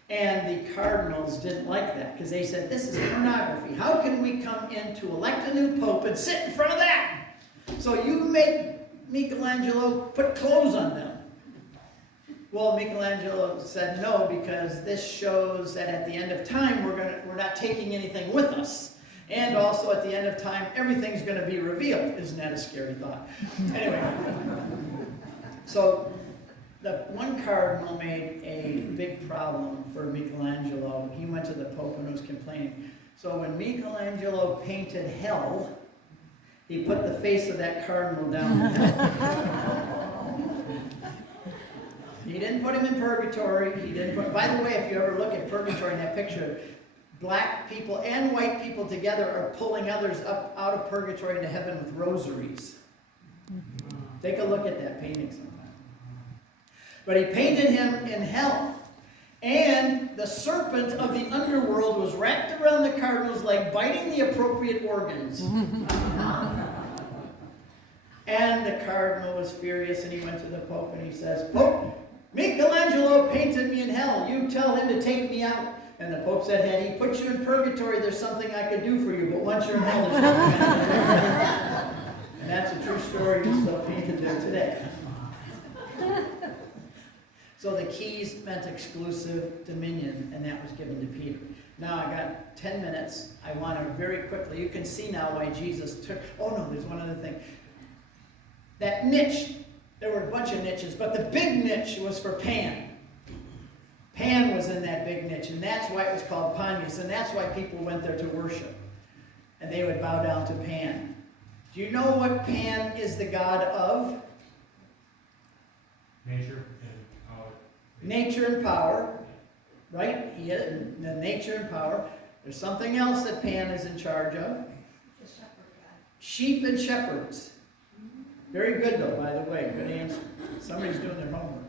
And the cardinals didn't like that, because they said, this is pornography. How can we come in to elect a new pope and sit in front of that? So you make Michelangelo put clothes on them. Well, Michelangelo said no, because this shows that at the end of time, we're not taking anything with us. And also at the end of time, everything's going to be revealed. Isn't that a scary thought? Anyway. So the one cardinal made a big problem for Michelangelo. He went to the Pope and was complaining. So when Michelangelo painted hell, he put the face of that cardinal down. He didn't put him in purgatory. By the way, if you ever look at purgatory in that picture, black people and white people together are pulling others up out of purgatory into heaven with rosaries. Take a look at that painting sometime. But he painted him in hell. And the serpent of the underworld was wrapped around the cardinal's leg, biting the appropriate organs. And the cardinal was furious, and he went to the Pope and he says, Pope, Michelangelo painted me in hell. You tell him to take me out. And the Pope said, had he put you in purgatory, there's something I could do for you. But once you're in hell, there's nothing I can do. And that's a true story. It's still painted there today. So the keys meant exclusive dominion, and that was given to Peter. Now I got 10 minutes. I want to very quickly, you can see now why Jesus took, oh no, there's one other thing. That niche, there were a bunch of niches, but the big niche was for Pan. Pan was in that big niche, and that's why it was called Panias, and that's why people went there to worship. And they would bow down to Pan. Do you know what Pan is the god of? Nature and power. Nature and power, right? He is the nature and power. There's something else that Pan is in charge of. The shepherd god. Sheep and shepherds. Very good though, by the way. Good answer. Somebody's doing their homework.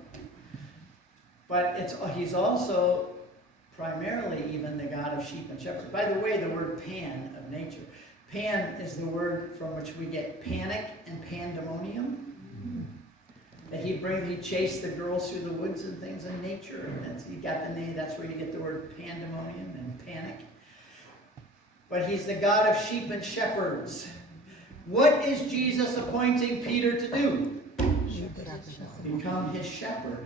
But he's also primarily even the god of sheep and shepherds. By the way, the word Pan of nature. Pan is the word from which we get panic and pandemonium. That he chased the girls through the woods and things in nature. And he got the name, that's where you get the word pandemonium and panic. But he's the god of sheep and shepherds. What is Jesus appointing Peter to do? Become his shepherd.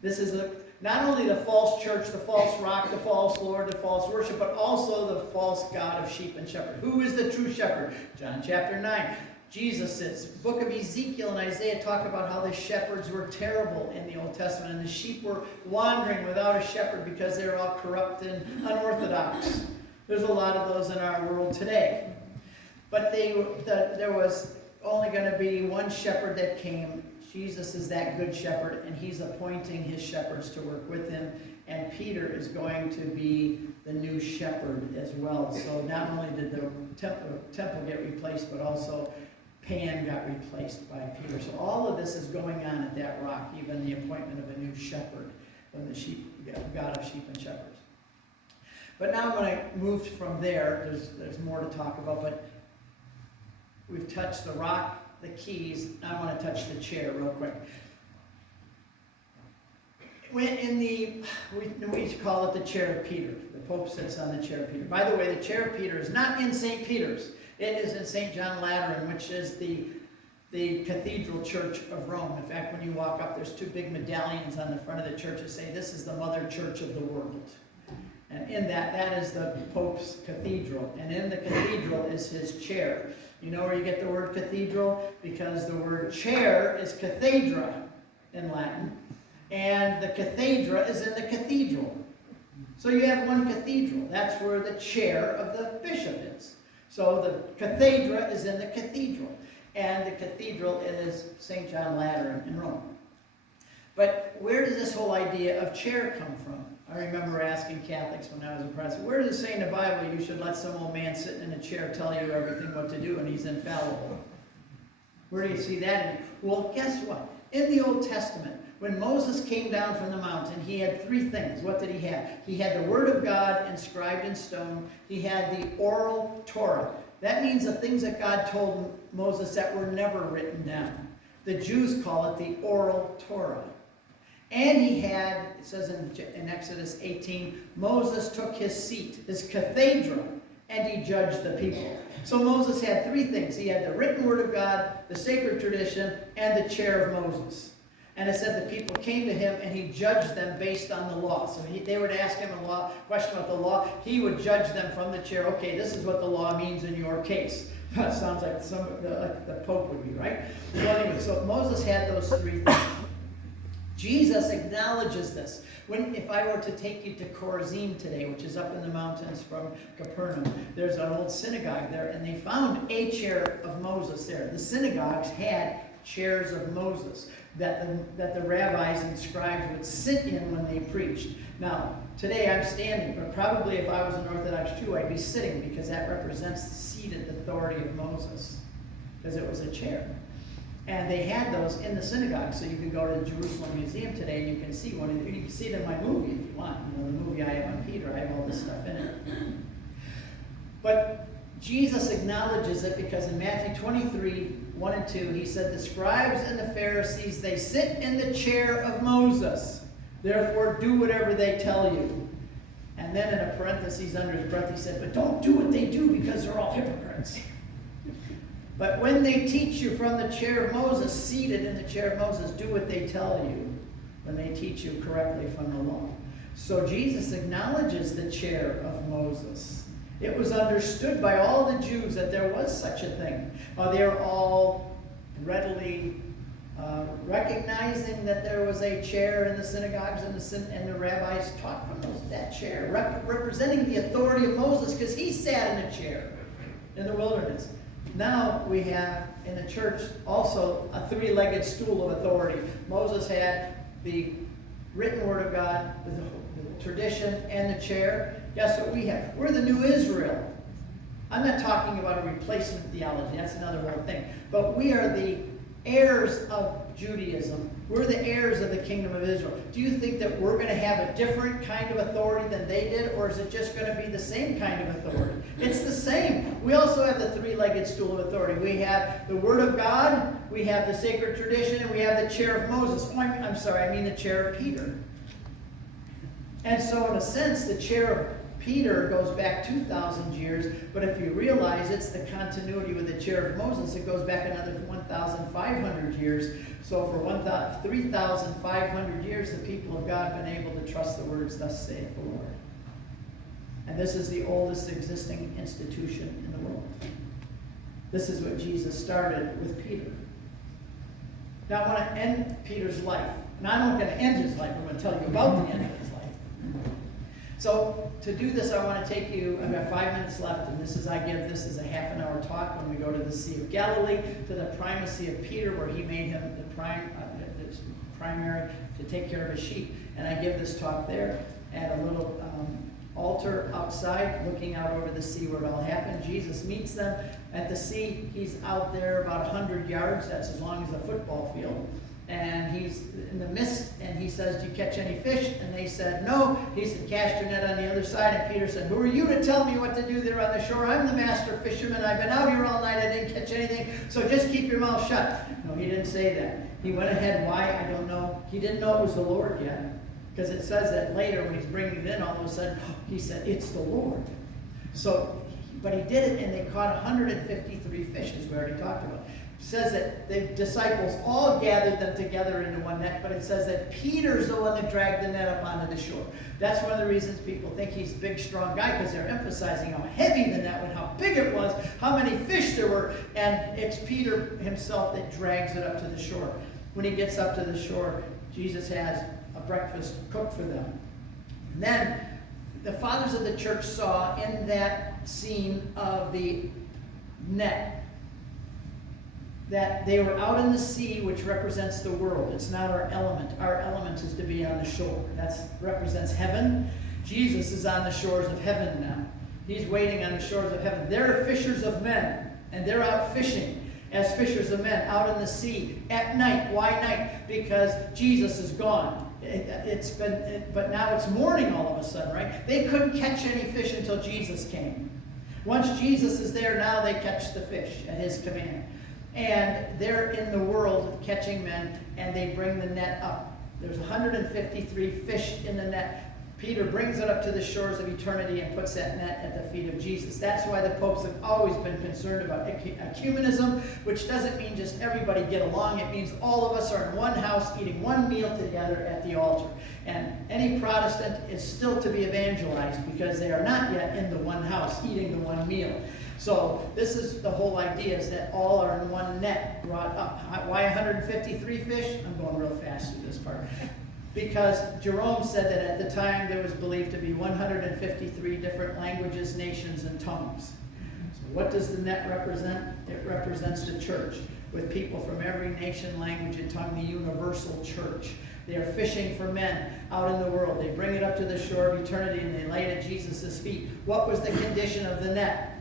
This is not only the false church, the false rock, the false Lord, the false worship, but also the false god of sheep and shepherd. Who is the true shepherd? John chapter 9. Jesus is. Book of Ezekiel and Isaiah talk about how the shepherds were terrible in the Old Testament, and the sheep were wandering without a shepherd because they were all corrupt and unorthodox. There's a lot of those in our world today. But there was only going to be one shepherd that came. Jesus is that good shepherd, and he's appointing his shepherds to work with him. And Peter is going to be the new shepherd as well. So not only did the temple get replaced, but also Pan got replaced by Peter. So all of this is going on at that rock, even the appointment of a new shepherd from the god of sheep and shepherds. But now when I moved from there, there's more to talk about, but we've touched the rock, the keys. Now I want to touch the chair real quick. We call it the chair of Peter. The Pope sits on the chair of Peter. By the way, the chair of Peter is not in St. Peter's. It is in St. John Lateran, which is the cathedral church of Rome. In fact, when you walk up, there's two big medallions on the front of the church that say, this is the mother church of the world. And in that is the Pope's cathedral. And in the cathedral is his chair. You know where you get the word cathedral? Because the word chair is cathedra in Latin. And the cathedra is in the cathedral. So you have one cathedral. That's where the chair of the bishop is. So the cathedra is in the cathedral. And the cathedral is St. John Lateran in Rome. But where does this whole idea of chair come from? I remember asking Catholics when I was a pastor, where does it say in the Bible you should let some old man sitting in a chair tell you everything what to do and he's infallible? Where do you see that in? Well, guess what? In the Old Testament, when Moses came down from the mountain, he had three things. What did he have? He had the Word of God inscribed in stone. He had the oral Torah. That means the things that God told Moses that were never written down. The Jews call it the oral Torah. And he had, it says in Exodus 18, Moses took his seat, his cathedra, and he judged the people. So Moses had three things. He had the written Word of God, the sacred tradition, and the chair of Moses. And it said the people came to him and he judged them based on the law. So they would ask him a question about the law. He would judge them from the chair. Okay, this is what the law means in your case. That sounds like the Pope would be, right? So anyway, so Moses had those three things. Jesus acknowledges this. If I were to take you to Chorazim today, which is up in the mountains from Capernaum, there's an old synagogue there, and they found a chair of Moses there. The synagogues had chairs of Moses that the rabbis and scribes would sit in when they preached. Now, today I'm standing, but probably if I was an Orthodox Jew, I'd be sitting because that represents the seated authority of Moses, because it was a chair. And they had those in the synagogue, so you can go to the Jerusalem Museum today and you can see one. You can see it in my movie if you want. You know, the movie I have on Peter, I have all this stuff in it. But Jesus acknowledges it because in Matthew 23, 1 and 2, he said, the scribes and the Pharisees, they sit in the chair of Moses. Therefore, do whatever they tell you. And then in a parenthesis under his breath, he said, but don't do what they do because they're all hypocrites. But when they teach you from the chair of Moses, seated in the chair of Moses, do what they tell you when they teach you correctly from the law. So Jesus acknowledges the chair of Moses. It was understood by all the Jews that there was such a thing. They're all readily recognizing that there was a chair in the synagogues and the rabbis taught from that chair, representing the authority of Moses because he sat in a chair in the wilderness. Now we have in the church also a three-legged stool of authority. Moses had the written Word of God, the tradition, and the chair. Guess what we have? We're the new Israel. I'm not talking about a replacement theology. That's another whole thing. But we are the heirs of Judaism. We're the heirs of the kingdom of Israel. Do you think that we're going to have a different kind of authority than they did, or is it just going to be the same kind of authority? It's the same. We also have the three-legged stool of authority. We have the Word of God, we have the sacred tradition, and we have the chair of Moses. Oh, I mean the chair of Peter. And so in a sense, the chair of Peter goes back 2,000 years, but if you realize it's the continuity with the chair of Moses, it goes back another 1,500 years. So for 3,500 years, the people of God have been able to trust the words, thus saith the Lord. And this is the oldest existing institution in the world. This is what Jesus started with Peter. Now I want to end Peter's life. Now I'm not going to end his life, I'm going to tell you about the end of his life. So to do this, I want to take you, I've got 5 minutes left, and I give this as a half-an-hour talk when we go to the Sea of Galilee, to the primacy of Peter, where he made him the primary to take care of his sheep. And I give this talk there at a little altar outside, looking out over the sea where it all happened. Jesus meets them at the sea. He's out there about 100 yards. That's as long as a football field. And he's in the mist, and he says, do you catch any fish? And they said, no. He said, cast your net on the other side. And Peter said, who are you to tell me what to do there on the shore? I'm the master fisherman. I've been out here all night. I didn't catch anything. So just keep your mouth shut. No, he didn't say that. He went ahead. Why? I don't know. He didn't know it was the Lord yet. Because it says that later when he's bringing it in, all of a sudden, he said, it's the Lord. So, but he did it, and they caught 153 fish, as we already talked about. says that the disciples all gathered them together into one net, but it says that Peter's the one that dragged the net up onto the shore. That's one of the reasons people think he's a big, strong guy, because they're emphasizing how heavy the net was, how big it was, how many fish there were, and it's Peter himself that drags it up to the shore. When he gets up to the shore, Jesus has a breakfast cooked for them. And then the fathers of the church saw in that scene of the net that they were out in the sea, which represents the world. It's not our element. Our element is to be on the shore. That represents heaven. Jesus is on the shores of heaven now. He's waiting on the shores of heaven. They're fishers of men, and they're out fishing as fishers of men, out in the sea at night. Why night? Because Jesus is gone. But now it's morning all of a sudden, right? They couldn't catch any fish until Jesus came. Once Jesus is there, now they catch the fish at his command. And they're in the world catching men, and they bring the net up. There's 153 fish in the net. Peter brings it up to the shores of eternity and puts that net at the feet of Jesus. That's why the popes have always been concerned about ecumenism, which doesn't mean just everybody get along. It means all of us are in one house eating one meal together at the altar. And any Protestant is still to be evangelized because they are not yet in the one house eating the one meal. So this is the whole idea, is that all are in one net brought up. Why 153 fish? I'm going real fast through this part. Because Jerome said that at the time there was believed to be 153 different languages, nations, and tongues. So what does the net represent? It represents the church, with people from every nation, language, and tongue, the universal church. They are fishing for men out in the world. They bring it up to the shore of eternity and they lay it at Jesus' feet. What was the condition of the net?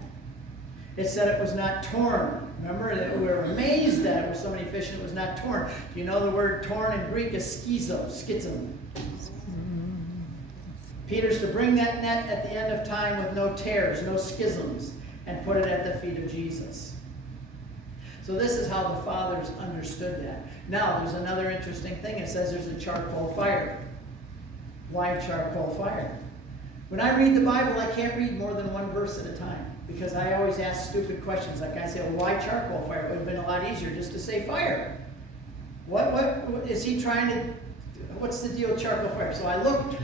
It said it was not torn. Remember, that we were amazed that it was so many fish and it was not torn. Do you know the word torn in Greek is schism? Peter's to bring that net at the end of time with no tears, no schisms, and put it at the feet of Jesus. So this is how the fathers understood that. Now, there's another interesting thing. It says there's a charcoal fire. Why charcoal fire? When I read the Bible, I can't read more than one verse at a time, because I always ask stupid questions. Like I say, well, why charcoal fire? It would have been a lot easier just to say fire. What is he trying to, what's the deal with charcoal fire? So I looked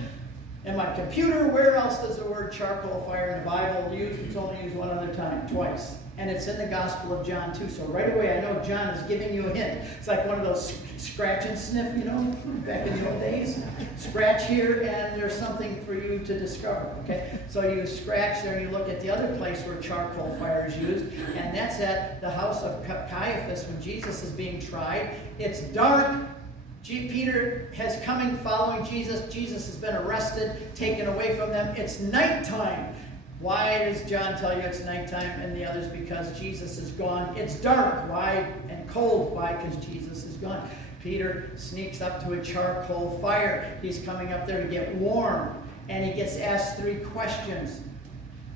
in my computer, where else does the word charcoal fire in the Bible use? It's only used one other time, twice. And it's in the Gospel of John too. So right away I know John is giving you a hint. It's like one of those scratch and sniff, you know, back in the old days. Scratch here and there's something for you to discover, okay? So you scratch there and you look at the other place where charcoal fire is used, and that's at the house of Caiaphas when Jesus is being tried. It's dark. Peter has coming following Jesus. Jesus has been arrested, taken away from them. It's nighttime. Why does John tell you it's nighttime and the others? Because Jesus is gone. It's dark. Why? And cold. Why? Because Jesus is gone. Peter sneaks up to a charcoal fire. He's coming up there to get warm. And he gets asked 3 questions.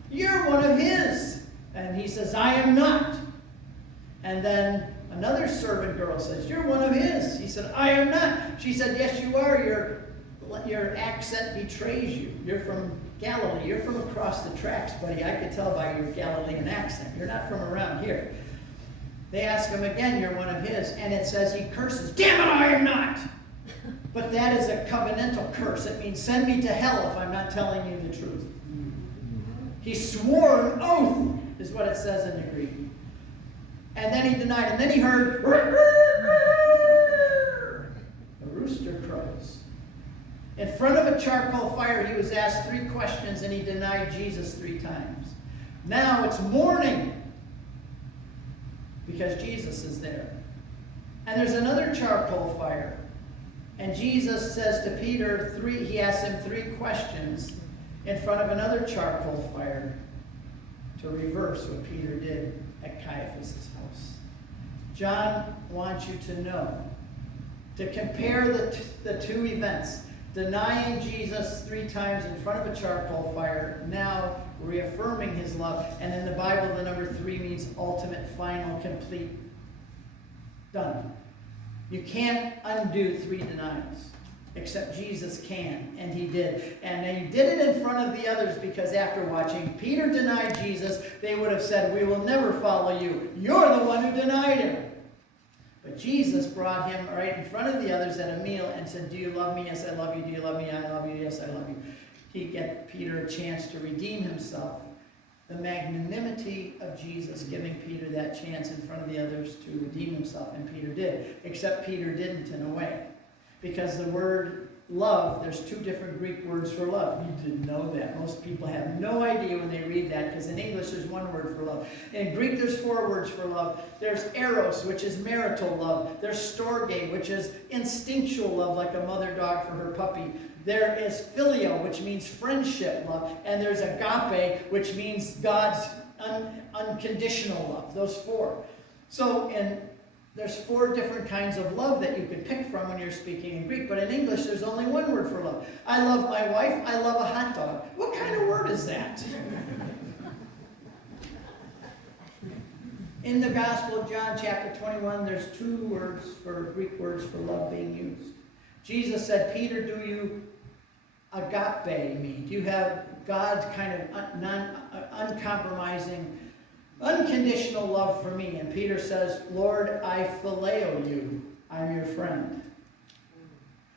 You're one of his. And he says, I am not. And then another servant girl says, you're one of his. He said, I am not. She said, yes, you are. Your accent betrays you. You're from Galilee. You're from across the tracks, buddy. I could tell by your Galilean accent. You're not from around here. They ask him again, you're one of his. And it says he curses, damn it, I am not. But that is a covenantal curse. It means send me to hell if I'm not telling you the truth. He swore an oath, is what it says in the Greek. And then he denied. And then he heard, a rooster crows. In front of a charcoal fire, he was asked 3 questions, and he denied Jesus 3 times. Now it's morning, because Jesus is there. And there's another charcoal fire. And Jesus says to Peter, he asks him 3 questions in front of another charcoal fire to reverse what Peter did at Caiaphas' house. John wants you to know, to compare the 2 events. Denying Jesus 3 times in front of a charcoal fire, now reaffirming his love. And in the Bible, the number 3 means ultimate, final, complete. Done. You can't undo 3 denials, except Jesus can, and he did. And he did it in front of the others, because after watching Peter deny Jesus, they would have said, we will never follow you. You're the one who denied him. But Jesus brought him right in front of the others at a meal and said, do you love me? Yes, I love you. Do you love me? I love you. Yes, I love you. He gave Peter a chance to redeem himself. The magnanimity of Jesus giving Peter that chance in front of the others to redeem himself, and Peter did. Except Peter didn't in a way. Because the word love, there's two different Greek words for love. You didn't know that. Most people have no idea when they read that, because in English there's one word for love. In Greek there's 4 words for love. There's eros, which is marital love. There's storge, which is instinctual love, like a mother dog for her puppy. There is phileo, which means friendship love. And there's agape, which means God's unconditional love. Those 4. So there's 4 different kinds of love that you could pick from when you're speaking in Greek. But in English, there's only one word for love. I love my wife. I love a hot dog. What kind of word is that? In the Gospel of John, chapter 21, there's 2 words for Greek words for love being used. Jesus said, Peter, do you agape me? Do you have God's kind of uncompromising, unconditional love for me? And Peter says, Lord, I phileo you. I'm your friend.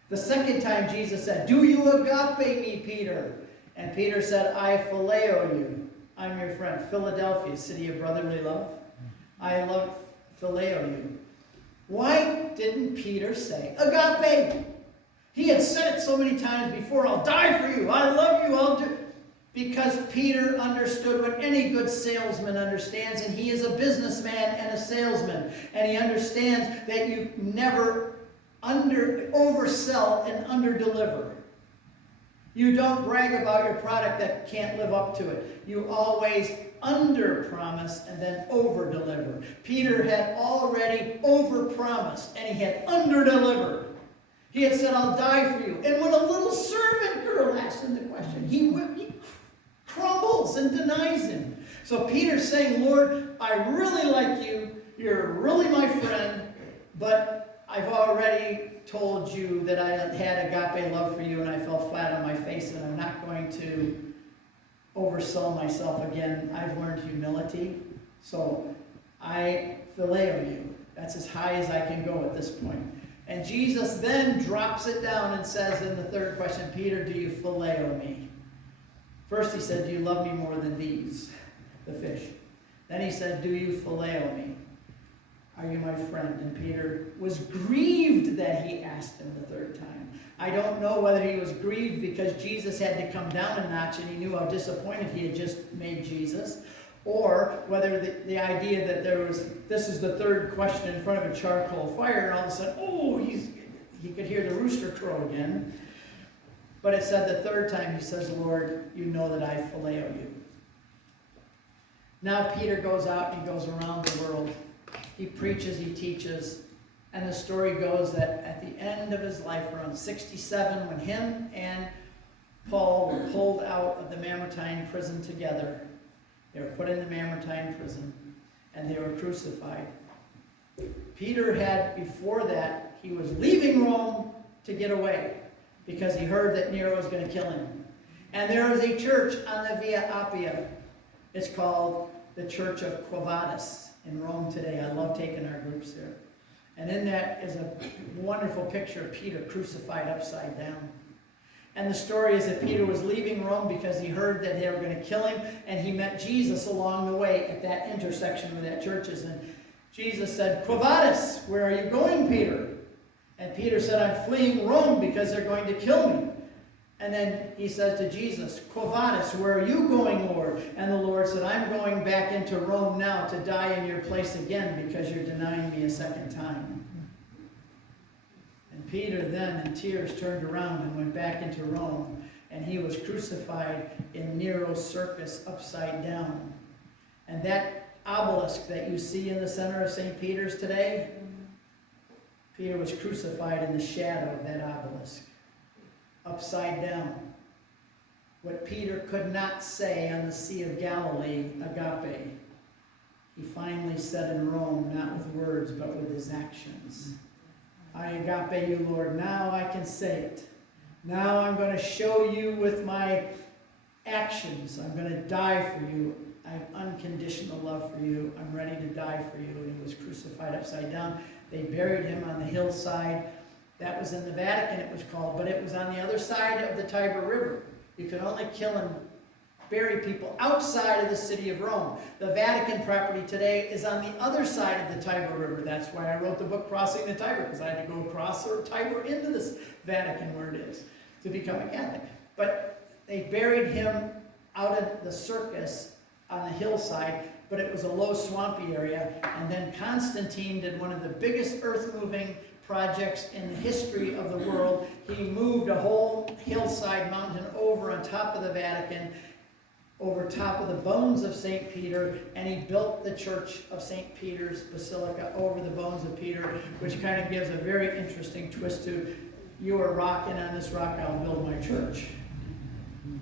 The second time Jesus said, do you agape me, Peter? And Peter said, I phileo you. I'm your friend. Philadelphia, city of brotherly love. I love phileo you. Why didn't Peter say agape? He had said it so many times before, I'll die for you, I love you, I'll do. Because Peter understood what any good salesman understands, and he is a businessman and a salesman. And he understands that you never oversell and underdeliver. You don't brag about your product that can't live up to it. You always under-promise and then over-deliver. Peter had already over-promised and he had under-delivered. He had said, I'll die for you. And when a little servant girl asks him the question, he crumbles and denies him. So Peter's saying, Lord, I really like you. You're really my friend. But I've already told you that I had agape love for you and I fell flat on my face, and I'm not going to oversell myself again. I've learned humility. So I phileo you. That's as high as I can go at this point. And Jesus then drops it down and says in the third question, Peter, do you phileo me? First he said, do you love me more than these, the fish? Then he said, do you phileo me? Are you my friend? And Peter was grieved that he asked him the third time. I don't know whether he was grieved because Jesus had to come down a notch and he knew how disappointed he had just made Jesus, or whether the idea that this is the third question in front of a charcoal fire, and all of a sudden, oh, he could hear the rooster crow again. But it said the third time he says, Lord, you know that I phileo you. Now Peter goes out and he goes around the world. He preaches, he teaches, and the story goes that at the end of his life, around 67, when him and Paul were pulled out of the Mamertine prison together, they were put in the Mamertine prison, and they were crucified. Peter had, before that, he was leaving Rome to get away, because he heard that Nero was going to kill him. And there is a church on the Via Appia. It's called the Church of Quo Vadis in Rome today. I love taking our groups there. And in that is a wonderful picture of Peter crucified upside down. And the story is that Peter was leaving Rome because he heard that they were going to kill him, and he met Jesus along the way at that intersection where that church is. And Jesus said, Quo Vadis, where are you going, Peter? And Peter said, I'm fleeing Rome because they're going to kill me. And then he says to Jesus, Quo Vadis, where are you going, Lord? And the Lord said, I'm going back into Rome now to die in your place again because you're denying me a second time. And Peter then, in tears, turned around and went back into Rome. And he was crucified in Nero's circus upside down. And that obelisk that you see in the center of St. Peter's today, Peter was crucified in the shadow of that obelisk, upside down. What Peter could not say on the Sea of Galilee, agape, he finally said in Rome, not with words, but with his actions. I agape you, Lord. Now I can say it. Now I'm going to show you with my actions. I'm going to die for you. I have unconditional love for you. I'm ready to die for you. And he was crucified upside down. They buried him on the hillside. That was in the Vatican, it was called, but it was on the other side of the Tiber River. You could only kill and bury people outside of the city of Rome. The Vatican property today is on the other side of the Tiber River. That's why I wrote the book Crossing the Tiber, because I had to go across the Tiber into this Vatican where it is to become a Catholic. But they buried him out of the circus on the hillside, but it was a low swampy area. And then Constantine did one of the biggest earth-moving projects in the history of the world. He moved a whole hillside mountain over on top of the Vatican, over top of the bones of St. Peter, and he built the Church of St. Peter's Basilica over the bones of Peter, which kind of gives a very interesting twist to, you are rocking on this rock, I'll build my church.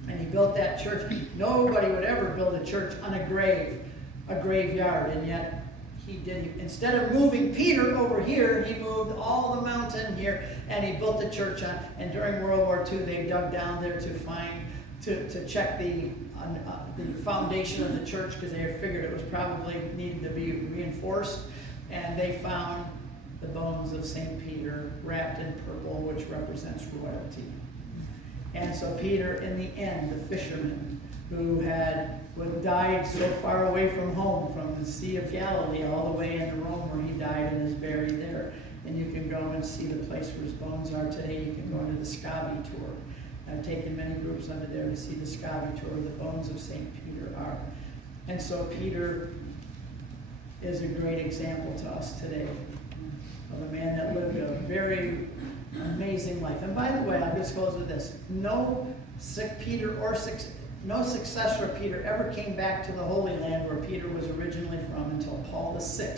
And he built that church. Nobody would ever build a church on a graveyard, and yet he did. Instead of moving Peter over here, he moved all the mountain here, and he built the church on. And during World War II, they dug down there to check the foundation of the church, because they figured it was probably needing to be reinforced, and they found the bones of St. Peter wrapped in purple, which represents royalty. And so Peter, in the end, the fisherman who had died so far away from home, from the Sea of Galilee all the way into Rome, where he died and is buried there. And you can go and see the place where his bones are today. You can go into the Scavi tour. I've taken many groups under there to see the Scavi tour where the bones of St. Peter are. And so Peter is a great example to us today of a man that lived a very amazing life. And by the way, I'll just close with this. No successor of Peter ever came back to the Holy Land where Peter was originally from until Paul VI.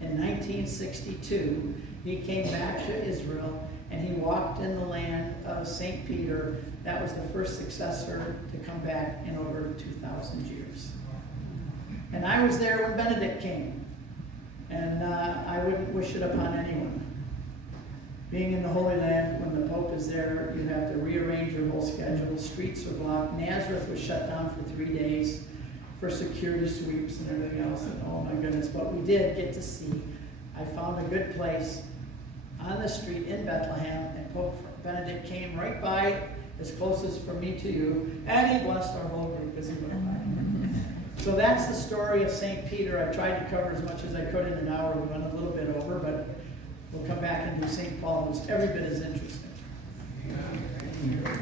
In 1962, he came back to Israel and he walked in the land of St. Peter. That was the first successor to come back in over 2,000 years. And I was there when Benedict came. And I wouldn't wish it upon anyone. Being in the Holy Land, when the Pope is there, you have to rearrange your whole schedule. Streets are blocked. Nazareth was shut down for 3 days for security sweeps and everything else. And oh my goodness, but we did get to see. I found a good place on the street in Bethlehem, and Pope Benedict came right by, as close as from me to you, and he blessed our whole group as he went by. So that's the story of St. Peter. I tried to cover as much as I could in an hour. We went a little bit over, but we'll come back and do St. Paul. It was every bit as interesting. Yeah.